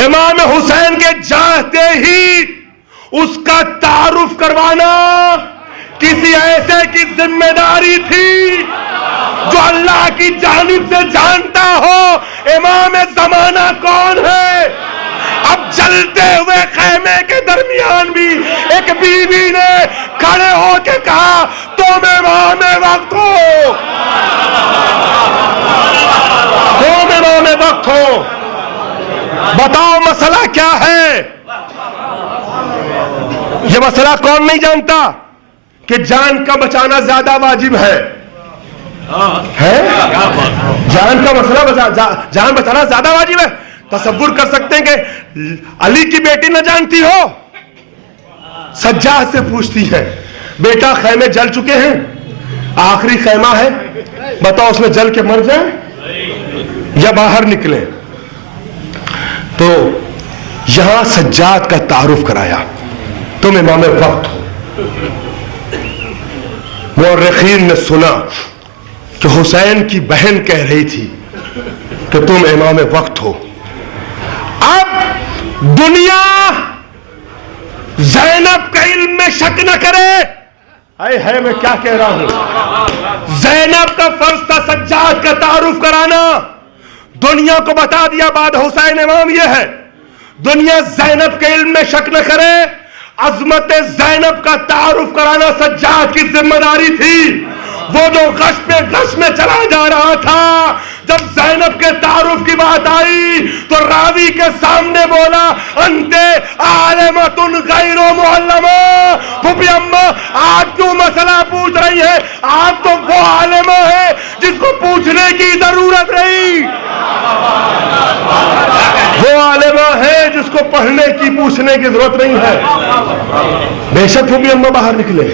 امام حسین کے جاتے ہی اس کا تعارف کروانا کسی ایسے کی ذمہ داری تھی جو اللہ کی جانب سے جانتا ہو امام زمانہ کون ہے. اب جلتے ہوئے خیمے کے درمیان بھی ایک بی بی نے کھڑے ہو کے کہا تم امام وقت ہو، تم امام وقت ہو. بتاؤ مسئلہ کیا ہے؟ یہ مسئلہ کون نہیں جانتا کہ جان کا بچانا زیادہ واجب ہے؟ جان کا مسئلہ جان بچانا زیادہ واجب ہے. تصور کر سکتے ہیں کہ علی کی بیٹی نہ جانتی ہو، سجاد سے پوچھتی ہے بیٹا خیمے جل چکے ہیں، آخری خیمہ ہے، بتاؤ اس میں جل کے مر جائیں یا باہر نکلیں. تو یہاں سجاد کا تعارف کرایا، تم امام وقت ہو. مورخین نے سنا کہ حسین کی بہن کہہ رہی تھی کہ تم امام وقت ہو. اب دنیا زینب کا علم میں شک نہ کرے. ہے میں کیا کہہ رہا ہوں، زینب کا فرض تھا سجاد کا تعارف کرانا. دنیا کو بتا دیا بعد حسین امام یہ ہے. دنیا زینب کے علم میں شک نہ کرے. عظمت زینب کا تعارف کرانا سجاد کی ذمہ داری تھی. وہ جو غش پہ غش میں چلا جا رہا تھا، جب زینب کے تعارف کی بات آئی تو راوی کے سامنے بولا انتے عالمۃ غیر معلمہ. پھوپھی اماں آپ کیوں مسئلہ پوچھ رہی ہے؟ آپ تو وہ عالمہ ہے جس کو پوچھنے کی ضرورت نہیں. وہ عالمہ ہے جس کو پڑھنے کی پوچھنے کی ضرورت نہیں ہے. بے شک پھوپھی اماں باہر نکلے،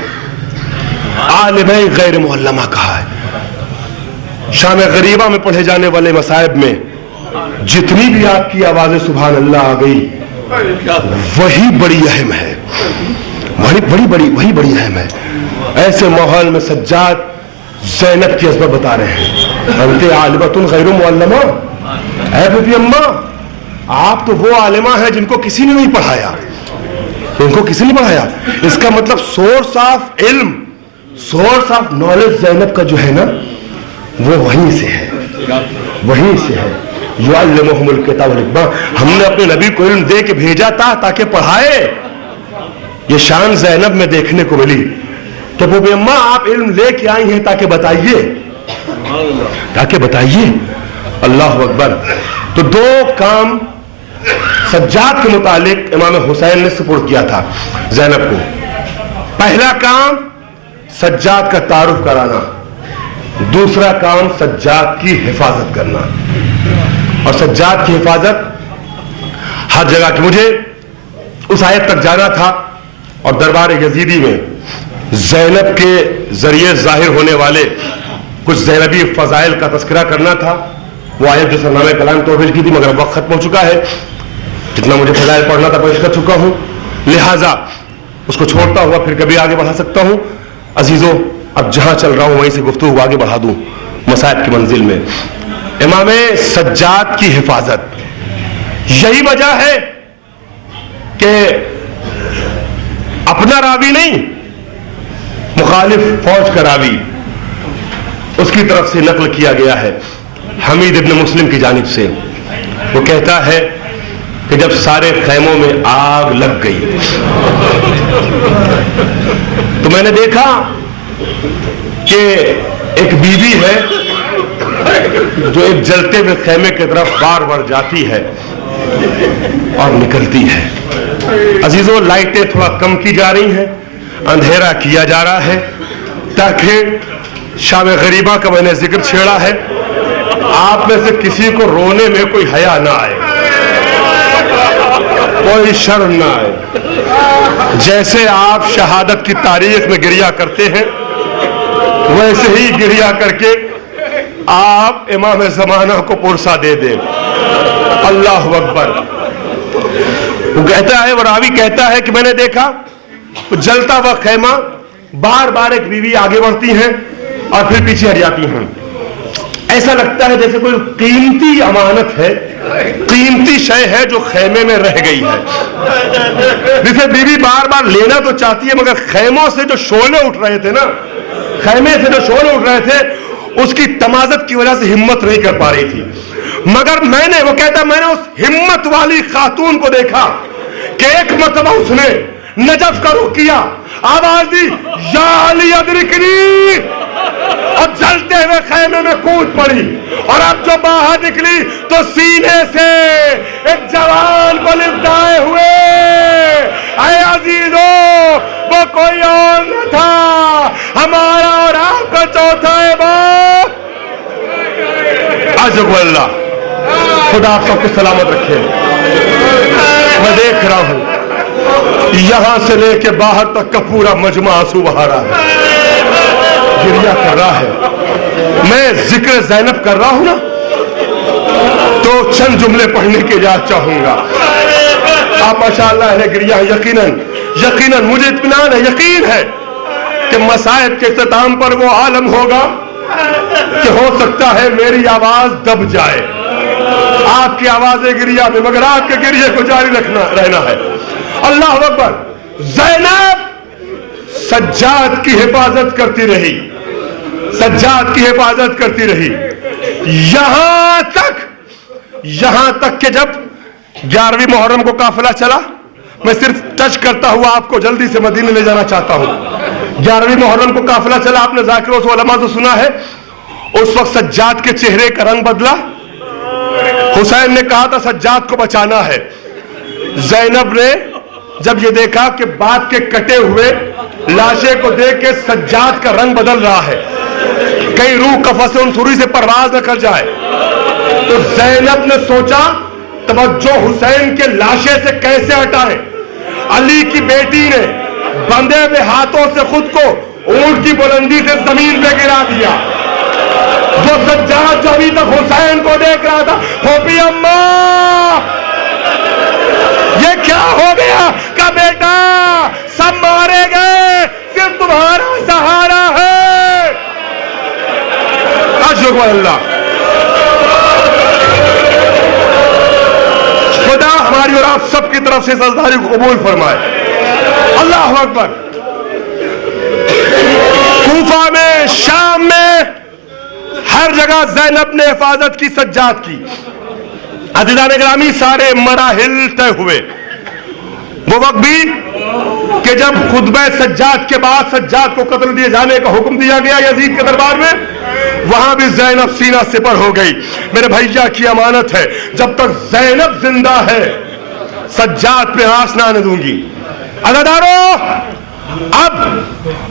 عالمہ غیر معلمہ کہا ہے. شام غریبہ میں پڑھے جانے والے مصائب میں جتنی بھی آپ کی آوازیں سبحان اللہ آ گئی، وہی بڑی اہم ہے، وہی بڑی اہم ہے. ایسے ماحول میں سجاد زینب کی عظمت بتا رہے ہیں. انت عالمۃ غیر معلمہ. اے پھوپھی اماں آپ تو وہ عالمہ ہیں جن کو کسی نے نہیں پڑھایا، ان کو کسی نے پڑھایا. اس کا مطلب سورس آف علم، سورس آف نالج زینب کا جو ہے نا وہ وہیں سے ہے، وہیں سے ہے. یعلمہم الکتاب والحکمہ، ہم نے اپنے نبی کو علم دے کے بھیجا تھا تاکہ پڑھائے. یہ شان زینب میں دیکھنے کو ملی کہ ابو اماں آپ علم لے کے آئی ہیں تاکہ بتائیے، تاکہ بتائیے. اللہ اکبر. تو دو کام سجاد کے متعلق امام حسین نے سپرد کیا تھا زینب کو. پہلا کام سجاد کا تعارف کرانا، دوسرا کام سجاد کی حفاظت کرنا. اور سجاد کی حفاظت ہر جگہ کی. مجھے اس آیت تک جانا تھا اور دربار یزیدی میں زینب کے ذریعے ظاہر ہونے والے کچھ زینبی فضائل کا تذکرہ کرنا تھا. وہ آیت جو سرنامہ کلام توفیق کی تھی، مگر وقت ختم ہو چکا ہے. جتنا مجھے فضائل پڑھنا تھا پیش کر چکا ہوں، لہٰذا اس کو چھوڑتا ہوا پھر کبھی آگے بڑھا سکتا ہوں. عزیزوں، اب جہاں چل رہا ہوں وہیں سے گفتگو آگے بڑھا دوں مصائب کی منزل میں. امام سجاد کی حفاظت، یہی وجہ ہے کہ اپنا راوی نہیں، مخالف فوج کا راوی اس کی طرف سے نقل کیا گیا ہے حمید ابن مسلم کی جانب سے. وہ کہتا ہے کہ جب سارے خیموں میں آگ لگ گئی تو میں نے دیکھا کہ ایک بیوی ہے جو ایک جلتے ہوئے خیمے کی طرف بار بار جاتی ہے اور نکلتی ہے. عزیزوں، لائٹیں تھوڑا کم کی جا رہی ہیں، اندھیرا کیا جا رہا ہے تاکہ شام غریبہ کا میں نے ذکر چھیڑا ہے، آپ میں سے کسی کو رونے میں کوئی حیا نہ آئے، کوئی شرم نہ آئے. جیسے آپ شہادت کی تاریخ میں گریہ کرتے ہیں ویسے ہی گریہ کر کے آپ امام زمانہ کو پرسہ دے دیں. اللہ اکبر. وہ کہتا ہے، وہ راوی کہتا ہے کہ میں نے دیکھا جلتا ہوا خیمہ، بار بار ایک بیوی آگے بڑھتی ہیں اور پھر پیچھے ہٹ جاتی ہیں. ایسا لگتا ہے جیسے کوئی قیمتی امانت ہے، قیمتی شے ہے جو خیمے میں رہ گئی ہے. جسے بیوی بار بار لینا تو چاہتی ہے مگر خیموں سے جو شعلے اٹھ رہے تھے نا، خیمے سے جو شعلے اٹھ رہے تھے اس کی تمازت کی وجہ سے ہمت نہیں کر پا رہی تھی. مگر میں نے، وہ کہتا میں نے اس ہمت والی خاتون کو دیکھا کہ ایک مرتبہ اس نے نجف کا رخ کیا، آواز دی یا علی ادرکنی، اور جلتے ہوئے خیمے میں کود پڑی. اور اب جو باہر نکلی تو سینے سے ایک جوان کو لپٹائے ہوئے، اے عزیزو، وہ کوئی اور نہ تھا، ہمارا اور آپ کا چوتھا باپ. عجب اللہ. خدا آپ سب کو سلامت رکھے. میں دیکھ رہا ہوں یہاں سے لے کے باہر تک کا پورا مجمع آنسو بہا رہا ہے، گریہ کر رہا ہے. میں ذکر زینب کر رہا ہوں نا تو چند جملے پڑھنے کی اجازت چاہوں گا. آپ ماشاءاللہ اہل گریہ یقیناً مجھے اطمینان ہے، یقین ہے کہ مصائب کے اختتام پر وہ عالم ہوگا کہ ہو سکتا ہے میری آواز دب جائے آپ کی آواز گریہ میں، مگر آپ کے گریہ کو جاری رہنا ہے. اللہ اکبر. زینب سجاد کی حفاظت کرتی رہی، سجاد کی حفاظت کرتی رہی، یہاں تک کہ جب 11ویں محرم کو قافلہ چلا. میں صرف ٹچ کرتا ہوا آپ کو جلدی سے مدینے لے جانا چاہتا ہوں. 11ویں محرم کو قافلہ چلا، آپ نے ذاکروں سے علماء سے سنا ہے. اس وقت سجاد کے چہرے کا رنگ بدلا. حسین نے کہا تھا سجاد کو بچانا ہے. زینب نے جب یہ دیکھا کہ باپ کے کٹے ہوئے لاشے کو دیکھ کے سجاد کا رنگ بدل رہا ہے، کئی روح قفس عنصری سے پرواز نہ کر جائے، تو زینب نے سوچا توجہ حسین کے لاشے سے کیسے ہٹائے. علی کی بیٹی نے بندھے ہوئے ہاتھوں سے خود کو اونٹ کی بلندی سے زمین پہ گرا دیا. جو سجاد جو ابھی تک حسین کو دیکھ رہا تھا، پھوپھی اماں یہ کیا ہو گیا؟ کہ بیٹا سب مارے گئے، صرف تمہارا سہارا ہے. اشکر اللہ. خدا ہماری اور آپ سب کی طرف سے اس ازداری کو قبول فرمائے. اللہ اکبر. کوفہ میں، شام میں ہر جگہ زینب نے حفاظت کی سجاد کی. عزیزان گرامی سارے مراحل طے ہوئے. وہ وقت بھی کہ جب خطبہ سجاد کے بعد سجاد کو قتل دیے جانے کا حکم دیا گیا یزید کے دربار میں, وہاں بھی زینب سینہ سپر ہو گئی. میرے بھائیا کی امانت ہے, جب تک زینب زندہ ہے سجاد پہ آنس نہ آنے دوں گی. عزادارو, اب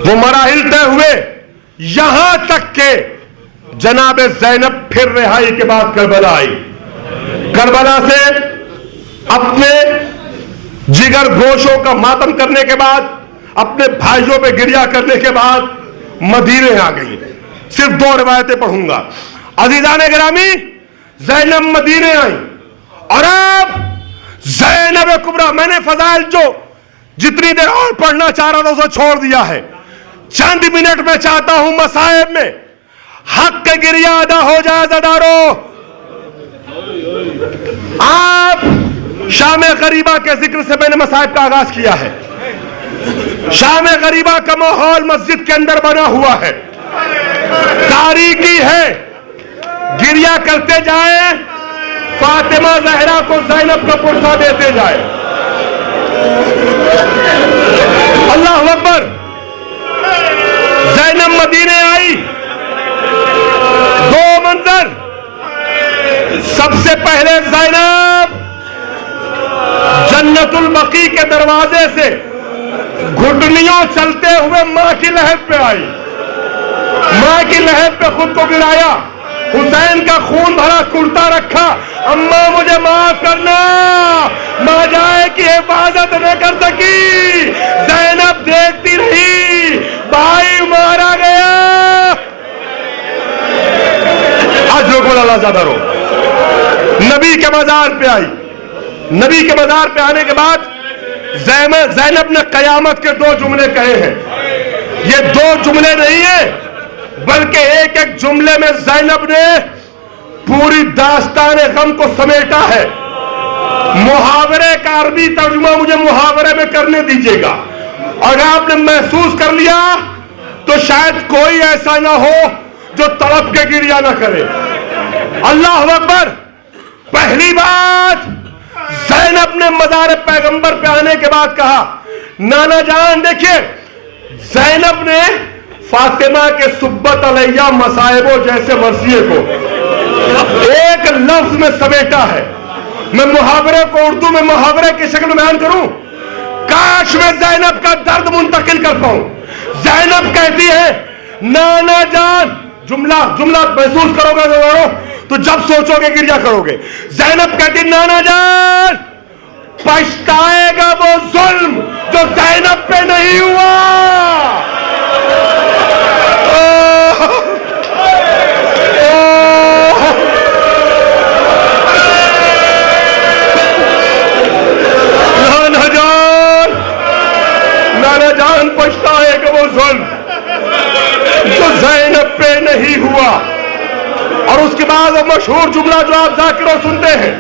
وہ مراحل طے ہوئے یہاں تک کہ جناب زینب پھر رہائی کے بعد کربلا آئی. کربلا سے اپنے جگر گوشوں کا ماتم کرنے کے بعد, اپنے بھائیوں پہ گریہ کرنے کے بعد مدینے آ گئی. صرف 2 روایتیں پڑھوں گا. عزیزان گرامی, زینب مدینے آئی اور اب زینب کبریٰ, میں نے فضائل جو جتنی دیر اور پڑھنا چاہ رہا تھا اسے چھوڑ دیا ہے. چند منٹ میں چاہتا ہوں مصائب میں حق کے گریہ ادا ہو جائے. زدارو, آپ شام غریبہ کے ذکر سے میں نے مصائب کا آغاز کیا ہے. شام غریبہ کا ماحول مسجد کے اندر بنا ہوا ہے, تاریکی ہے, گریہ کرتے جائیں, فاطمہ زہرا کو زینب کا پرسہ دیتے جائیں. اللہ اکبر. زینب مدینے آئی, 2 منظر. سب سے پہلے زینب جنت البقیع کے دروازے سے گھٹنیوں چلتے ہوئے ماں کی لحد پہ آئی. ماں کی لحد پہ خود کو گرایا, حسین کا خون بھرا کرتا رکھا. اماں مجھے معاف کرنا, ماں جائے کی حفاظت نہ کر سکی. زینب دیکھتی رہی, بھائی مارا گیا. آج لوگوں اللہ زیادہ رو. نبی کے مزار پہ آئی. نبی کے مزار پہ آنے کے بعد زینب نے قیامت کے 2 جملے کہے ہیں. یہ 2 جملے نہیں ہیں بلکہ ایک ایک جملے میں زینب نے پوری داستان غم کو سمیٹا ہے. محاورے کا عربی ترجمہ مجھے محاورے میں کرنے دیجیے گا. اگر آپ نے محسوس کر لیا تو شاید کوئی ایسا نہ ہو جو تڑپ کے گریہ نہ کرے. اللہ اکبر. پہلی بات زینب نے مزار پیغمبر پہ آنے کے بعد کہا, نانا جان دیکھیے, زینب نے فاطمہ کے سبت علیہ مصائبوں جیسے ورثیے کو ایک لفظ میں سمیٹا ہے. میں محاورے کو اردو میں محاورے کی شکل میں بیان کروں, کاش میں زینب کا درد منتقل کر پاؤں. زینب کہتی ہے نانا جان, جملہ محسوس کرو گے تو جب سوچو گے گریہ کرو گے. زینب کہتی نانا جان, پچھتائے گا وہ ظلم جو زینب پہ نہیں ہوا. نانا جان پچھتائے گا وہ ظلم جو زینب پہ نہیں ہوا. اور اس کے بعد وہ مشہور جملہ جو آپ ذاکروں سنتے ہیں,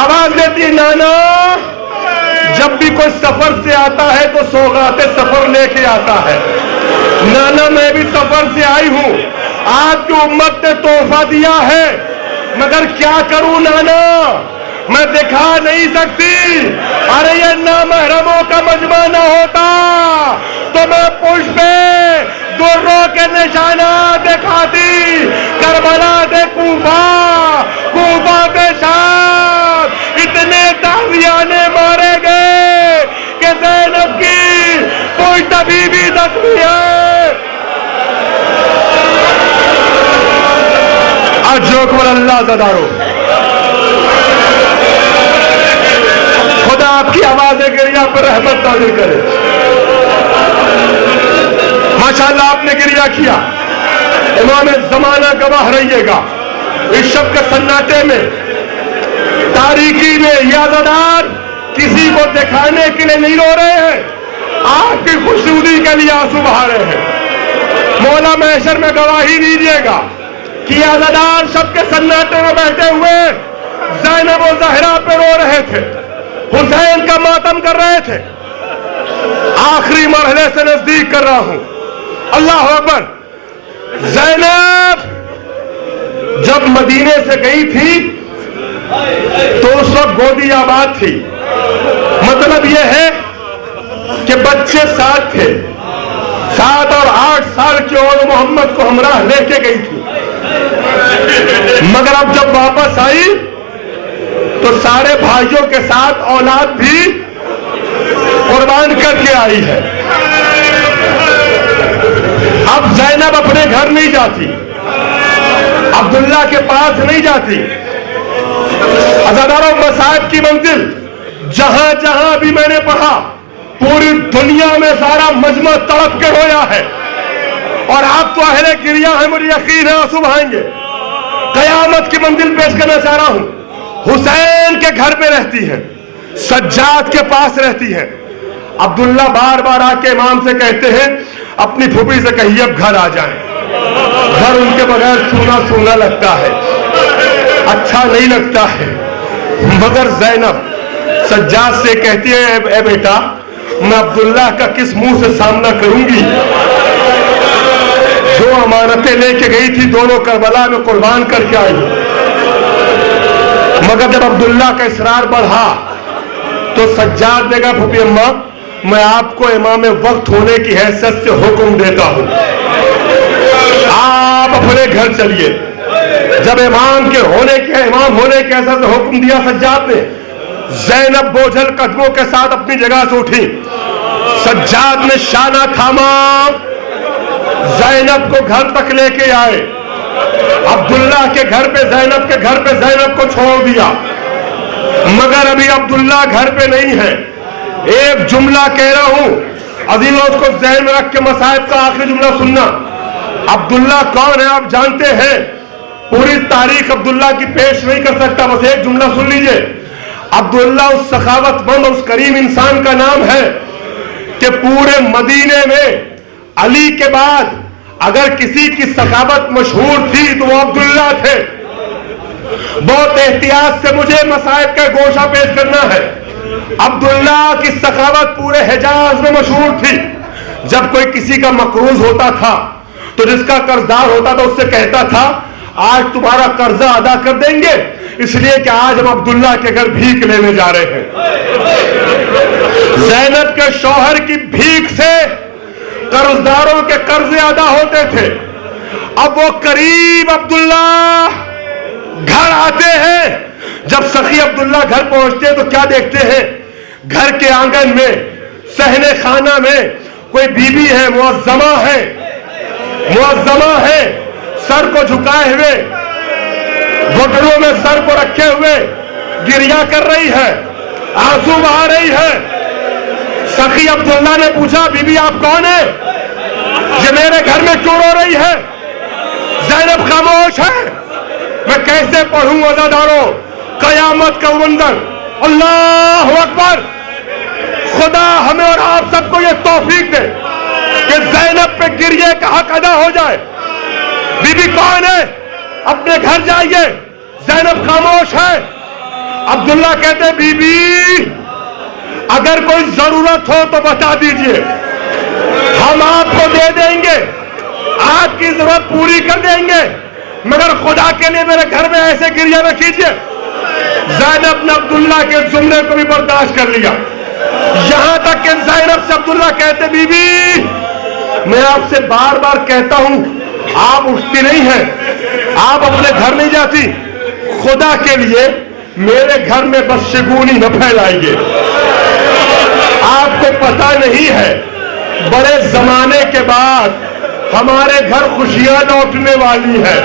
آواز دیتی ہے نانا, جب بھی کوئی سفر سے آتا ہے تو سوغات سفر لے کے آتا ہے. نانا میں بھی سفر سے آئی ہوں, آپ کی امت نے تحفہ دیا ہے, مگر کیا کروں نانا, میں دکھا نہیں سکتی. ارے یہ نامحرموں کا مجمع نہ ہوتا تو میں پشت پہ دروں کے نشانات دکھاتی. کربلا سے کوفہ, کوفہ سے شام, اتنے تازیانے مارے گئے کہ زینب کی پشت ابھی بھی زخمی ہے. آج جو اکبر اللہ زدارو, خدا آپ کی آواز گریہ پر رحمت نازل کرے. ماشاءاللہ آپ نے گریہ کیا, امام زمانہ گواہ رہیے گا. اس شب کے سناٹے میں, تاریکی میں یہ عزادار کسی کو دکھانے کے لیے نہیں رو رہے ہیں, آپ کی خوشنودی کے لیے آنسو بہا رہے ہیں. مولا محشر میں گواہی دیجیے گا کہ یہ عزادار شب کے سناٹے میں بیٹھے ہوئے زینب و زہرا پہ رو رہے تھے, حسین کا ماتم کر رہے تھے. آخری مرحلے سے نزدیک کر رہا ہوں. اللہ اکبر. زینب جب مدینے سے گئی تھی تو اس وقت گودی آباد تھی. مطلب یہ ہے کہ بچے 7 تھے. 7 اور 8 سال کی عمر محمد کو ہمراہ لے کے گئی تھی. مگر اب جب واپس آئی تو سارے بھائیوں کے ساتھ اولاد بھی قربان کر کے آئی ہے. اب زینب اپنے گھر نہیں جاتی, عبداللہ کے پاس نہیں جاتی. عزاداروں, مصائب کی منزل جہاں جہاں بھی میں نے پڑھا, پوری دنیا میں سارا مجمع تڑپ کے رویا ہے. اور آپ تو اہل گریہ ہیں, مجھے یقین ہے آنسو بہائیں گے. قیامت کی منزل پیش کرنا چاہ رہا ہوں. حسین کے گھر پہ رہتی ہے, سجاد کے پاس رہتی ہے. عبداللہ بار بار آ کے امام سے کہتے ہیں اپنی پھوپھی سے کہیے اب گھر آ جائیں. گھر ان کے بغیر سونا سونا لگتا ہے, اچھا نہیں لگتا ہے. مگر زینب سجاد سے کہتی ہے اے بیٹا, میں عبداللہ کا کس منہ سے سامنا کروں گی؟ 2 امانتیں لے کے گئی تھی, دونوں کربلا میں قربان کر کے آئی. مگر جب عبداللہ کا اصرار بڑھا تو سجاد نے کہا پھوپھی اماں, میں آپ کو امام وقت ہونے کی حیثیت سے حکم دیتا ہوں, آپ اپنے گھر چلیے. جب امام ہونے کی حیثیت سے حکم دیا سجاد نے, زینب بوجھل قدموں کے ساتھ اپنی جگہ سے اٹھی. سجاد نے شانہ تھاما, زینب کو گھر تک لے کے آئے. عبداللہ کے گھر پہ زینب کو چھوڑ دیا. مگر ابھی عبداللہ گھر پہ نہیں ہے. ایک جملہ کہہ رہا ہوں عزیزوں, اس کو ذہن میں رکھ کے مصائب کا آخری جملہ سننا. عبداللہ کون ہے آپ جانتے ہیں, پوری تاریخ عبداللہ کی پیش نہیں کر سکتا, بس ایک جملہ سن لیجئے. عبداللہ اس سخاوت مند اور اس کریم انسان کا نام ہے کہ پورے مدینے میں علی کے بعد اگر کسی کی سخاوت مشہور تھی تو وہ عبداللہ تھے. بہت احتیاط سے مجھے مصائب کا گوشہ پیش کرنا ہے. عبداللہ کی سخاوت پورے حجاز میں مشہور تھی. جب کوئی کسی کا مقروض ہوتا تھا تو جس کا قرضدار ہوتا تھا اس سے کہتا تھا آج تمہارا قرضہ ادا کر دیں گے, اس لیے کہ آج ہم عبداللہ کے گھر بھیک لینے جا رہے ہیں. زینب کے شوہر کی بھیک سے قرضداروں کے قرضے ادا ہوتے تھے. اب وہ قریب عبداللہ گھر آتے ہیں. جب سخی عبداللہ گھر پہنچتے ہیں تو کیا دیکھتے ہیں, گھر کے آنگن میں صحن خانہ میں کوئی بیوی ہے, معظمہ ہے, سر کو جھکائے ہوئے, گھٹنوں میں سر کو رکھے ہوئے گریہ کر رہی ہے, آنسو بہا رہی ہے. سخی عبداللہ نے پوچھا بی بی آپ کون ہیں, یہ میرے گھر میں کیوں رو رہی ہے؟ زینب خاموش ہے. میں کیسے پڑھوں عزاداروں قیامت کا منظر. اللہ اکبر. خدا ہمیں اور آپ سب کو یہ توفیق دے کہ زینب پہ گریے کا حق ادا ہو جائے. بی بی کون ہے؟ اپنے گھر جائیے. زینب خاموش ہے. عبداللہ کہتے بی بی اگر کوئی ضرورت ہو تو بتا دیجئے, ہم آپ کو دے دیں گے, آپ کی ضرورت پوری کر دیں گے, مگر خدا کے لیے میرے گھر میں ایسے گریہ نہ کیجئے. زینب نے عبداللہ کے جملے کو بھی برداشت کر لیا, یہاں تک کہ زینب سے عبداللہ کہتے بی بی میں آپ سے بار بار کہتا ہوں آپ اٹھتی نہیں ہیں, آپ اپنے گھر نہیں جاتی, خدا کے لیے میرے گھر میں بدشگونی نہ پھیلائیے. آپ کو پتہ نہیں ہے بڑے زمانے کے بعد ہمارے گھر خوشیاں لوٹنے والی ہے.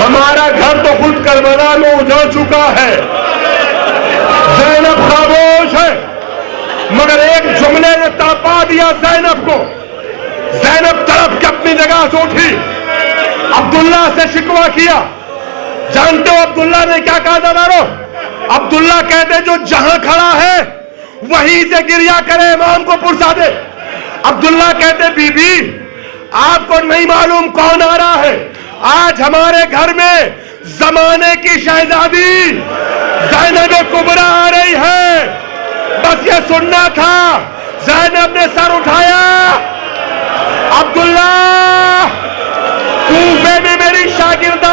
ہمارا گھر تو خود کربلا میں اجڑ چکا ہے. زینب خاموش ہے, مگر ایک جملے نے تڑپا دیا زینب کو. زینب تڑپ کے اپنی جگہ سے اٹھی, عبداللہ سے شکوہ کیا. جانتے ہو عبداللہ نے کیا کہا دارو؟ عبداللہ کہتے جو جہاں کھڑا ہے وہیں سے گریہ کرے, امام کو پرسا دے. عبداللہ کہتے بی بی آپ کو نہیں معلوم کون آ رہا ہے, آج ہمارے گھر میں زمانے کی شہزادی زینب کبریٰ آ رہی ہے. بس یہ سننا تھا. زینب نے سر اٹھایا, عبداللہ کوفے میں میری شاگردہ